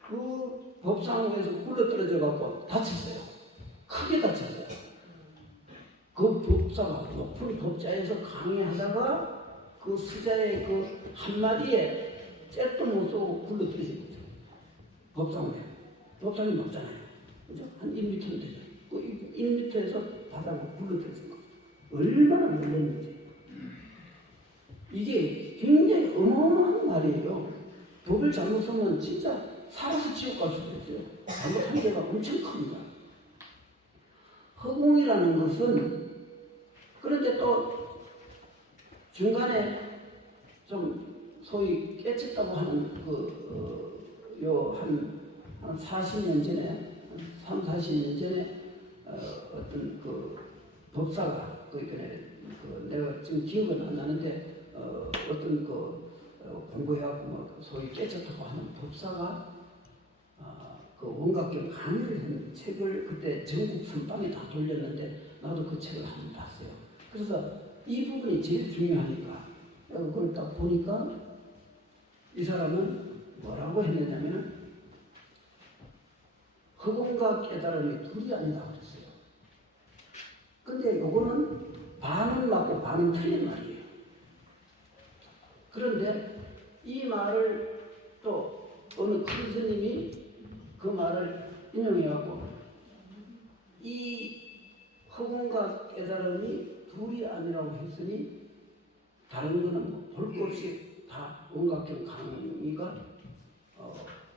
그 법상에서 굴러떨어져 갖고 다쳤어요. 크게 다쳤어요. 그 법사가 높은 법자에서 강의하다가 그 수자의 그 한마디에 잽도 못 쏘고 굴러떨어진 거죠. 법상이 높잖아요. 그죠? 한 1m는 되죠. 그 1m에서 바닥으로 굴러떨어진 거. 얼마나 놀랐는지. 이게 굉장히 어마어마한 말이에요. 법을 잘못 쓰면 진짜 살아서 지옥 갈 수도 있어요. 잘못한 죄가 엄청 큽니다. 허공이라는 것은, 그런데 또 중간에 좀 소위 깨쳤다고 하는 한 40년 전에, 3, 40년 전에 어떤 그 법사가, 내가 지금 기억은 안 나는데, 어떤 공부해갖고 뭐 소위 깨쳤다고 하는 법사가 그 원각경 강의를 한 책을 그때 전국 선방에 다 돌렸는데 나도 그 책을 한번 봤어요. 그래서 이 부분이 제일 중요하니까 그걸 딱 보니까 이 사람은 뭐라고 했느냐면 허공과 깨달음이 둘이 아니다 그랬어요. 근데 요거는 반은 맞고 반은 틀린 말이에요. 그런데 이 말을 또 어느 큰 스님이 그 말을 인용해갖고 이 허공과 깨달음이 둘이 아니라고 했으니 다른 거는 볼 것 없이 다 원각경 강의가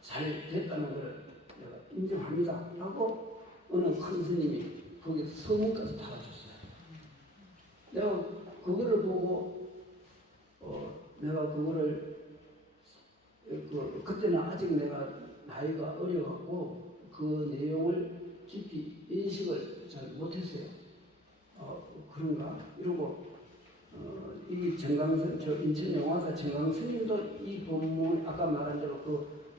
잘 됐다는 걸 내가 인정합니다 하고 어느 큰 스님이 거기서 서문까지 달아줬어요. 내가 그거를 보고 내가 그거를 그때는 아직 내가 나이가 어려갖고 그 내용을 깊이 인식을 잘 못했어요. 그런가? 이러고 이 정강선, 저 인천영화사 정강스님도 이 본문 아까 말한 대로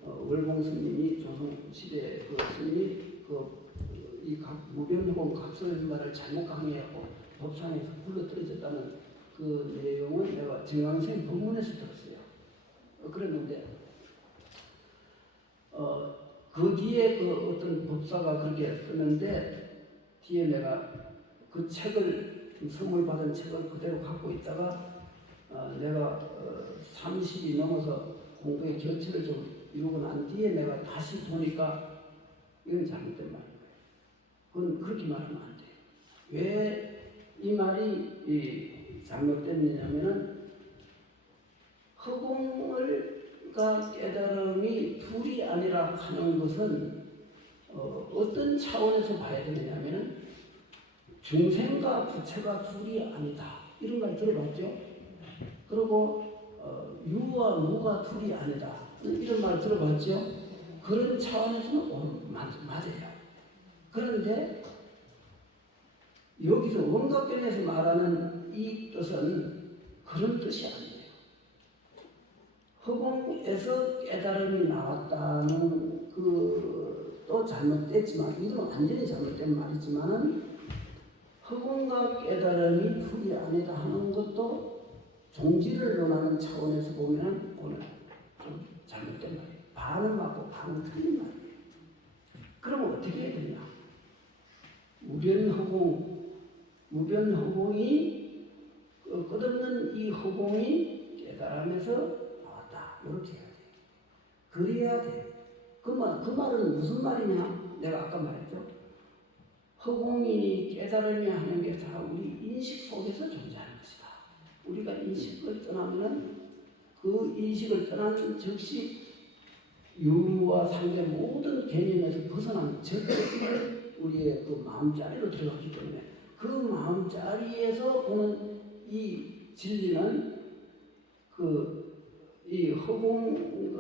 월봉 스님이 조선시대 그 스님이 이 무변허공 각설말을 잘못 강의하고 법상에서 굴러떨어졌다는 그 내용은 내가 정강스님 본문에서 들었어요. 그랬는데 그 뒤에 그 어떤 법사가 그렇게 쓰는데 뒤에 내가 그 책을 선물 받은 책을 그대로 갖고 있다가 내가 30이 넘어서 공부에 겨체를 좀 이루고 난 뒤에 내가 다시 보니까 이건 잘못된 말인 거예요. 그건 그렇게 말하면 안 돼요. 왜 이 말이 잘못됐느냐면은 허공을가 깨달음이 둘이 아니라 하는 것은 어떤 차원에서 봐야 되느냐면은 중생과 부처가 둘이 아니다. 이런 말 들어봤죠? 그리고 유와 무가 둘이 아니다. 이런 말 들어봤죠? 그런 차원에서는 맞아요. 그런데 여기서 원각경에서 말하는 이 뜻은 그런 뜻이 아니에요. 허공에서 깨달음이 나왔다는 또 잘못됐지만, 이건 완전히 잘못된 말이지만은 허공과 깨달음이 둘이 아니다 하는 것도 종지를 논하는 차원에서 보면 오늘 잘못된 말이에요. 반은 맞고 반은 틀린 말이에요. 그러면 어떻게 해야 되냐? 무변허공이 끝없는 이 허공이 깨달음에서 나왔다. 이렇게 해야 돼. 그래야 돼. 그 말은 무슨 말이냐? 내가 아까 말했죠. 허공이 깨달음이 하는 게 다 우리 인식 속에서 존재하는 것이다. 우리가 인식을 떠나면은 그 인식을 떠난 즉시 유와 상대 모든 개념에서 벗어난 적극을 우리의 그 마음자리로 들어갔기 때문에 그 마음자리에서 오는 이 진리는 이 허공이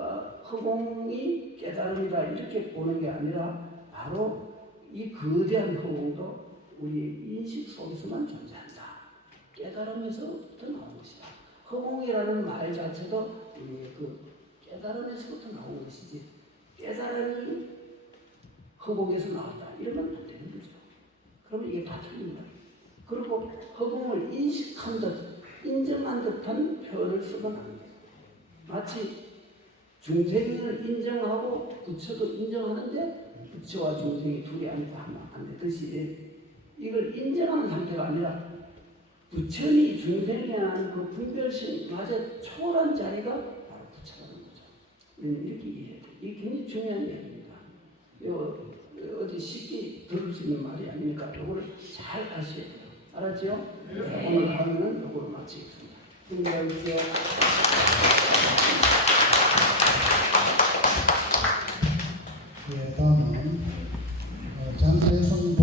깨달음이다 이렇게 보는 게 아니라 바로 이 거대한 허공도 우리 인식 속에서만 존재한다. 깨달음에서부터 나온 것이다. 허공이라는 말 자체도 우리의 그 깨달음에서부터 나온 것이지 깨달음이 허공에서 나왔다 이러면 안 되는 거죠. 그러면 이게 다 틀린 말이에요. 그리고 허공을 인식한 듯 인정한 듯한 표현을 쓰면 안 돼요. 마치 중생을 인정하고 부처도 인정하는데 부처와 중생이 둘이 아니다 하면 안 되듯이 이걸 인정하는 상태가 아니라 부처니 중생이라는 그 분별심마저 초월한 자리가 바로 부처라는 거죠. 우리는 이렇게 이해해야 돼요. 이게 굉장히 중요한 이야기입니다. 어디 쉽게 들을 수 있는 말이 아니니까 이거를 잘 아셔야 돼요. 알았죠? 네. 오늘 강의는 이걸로 마치겠습니다. 준비하십시오. 예, 다음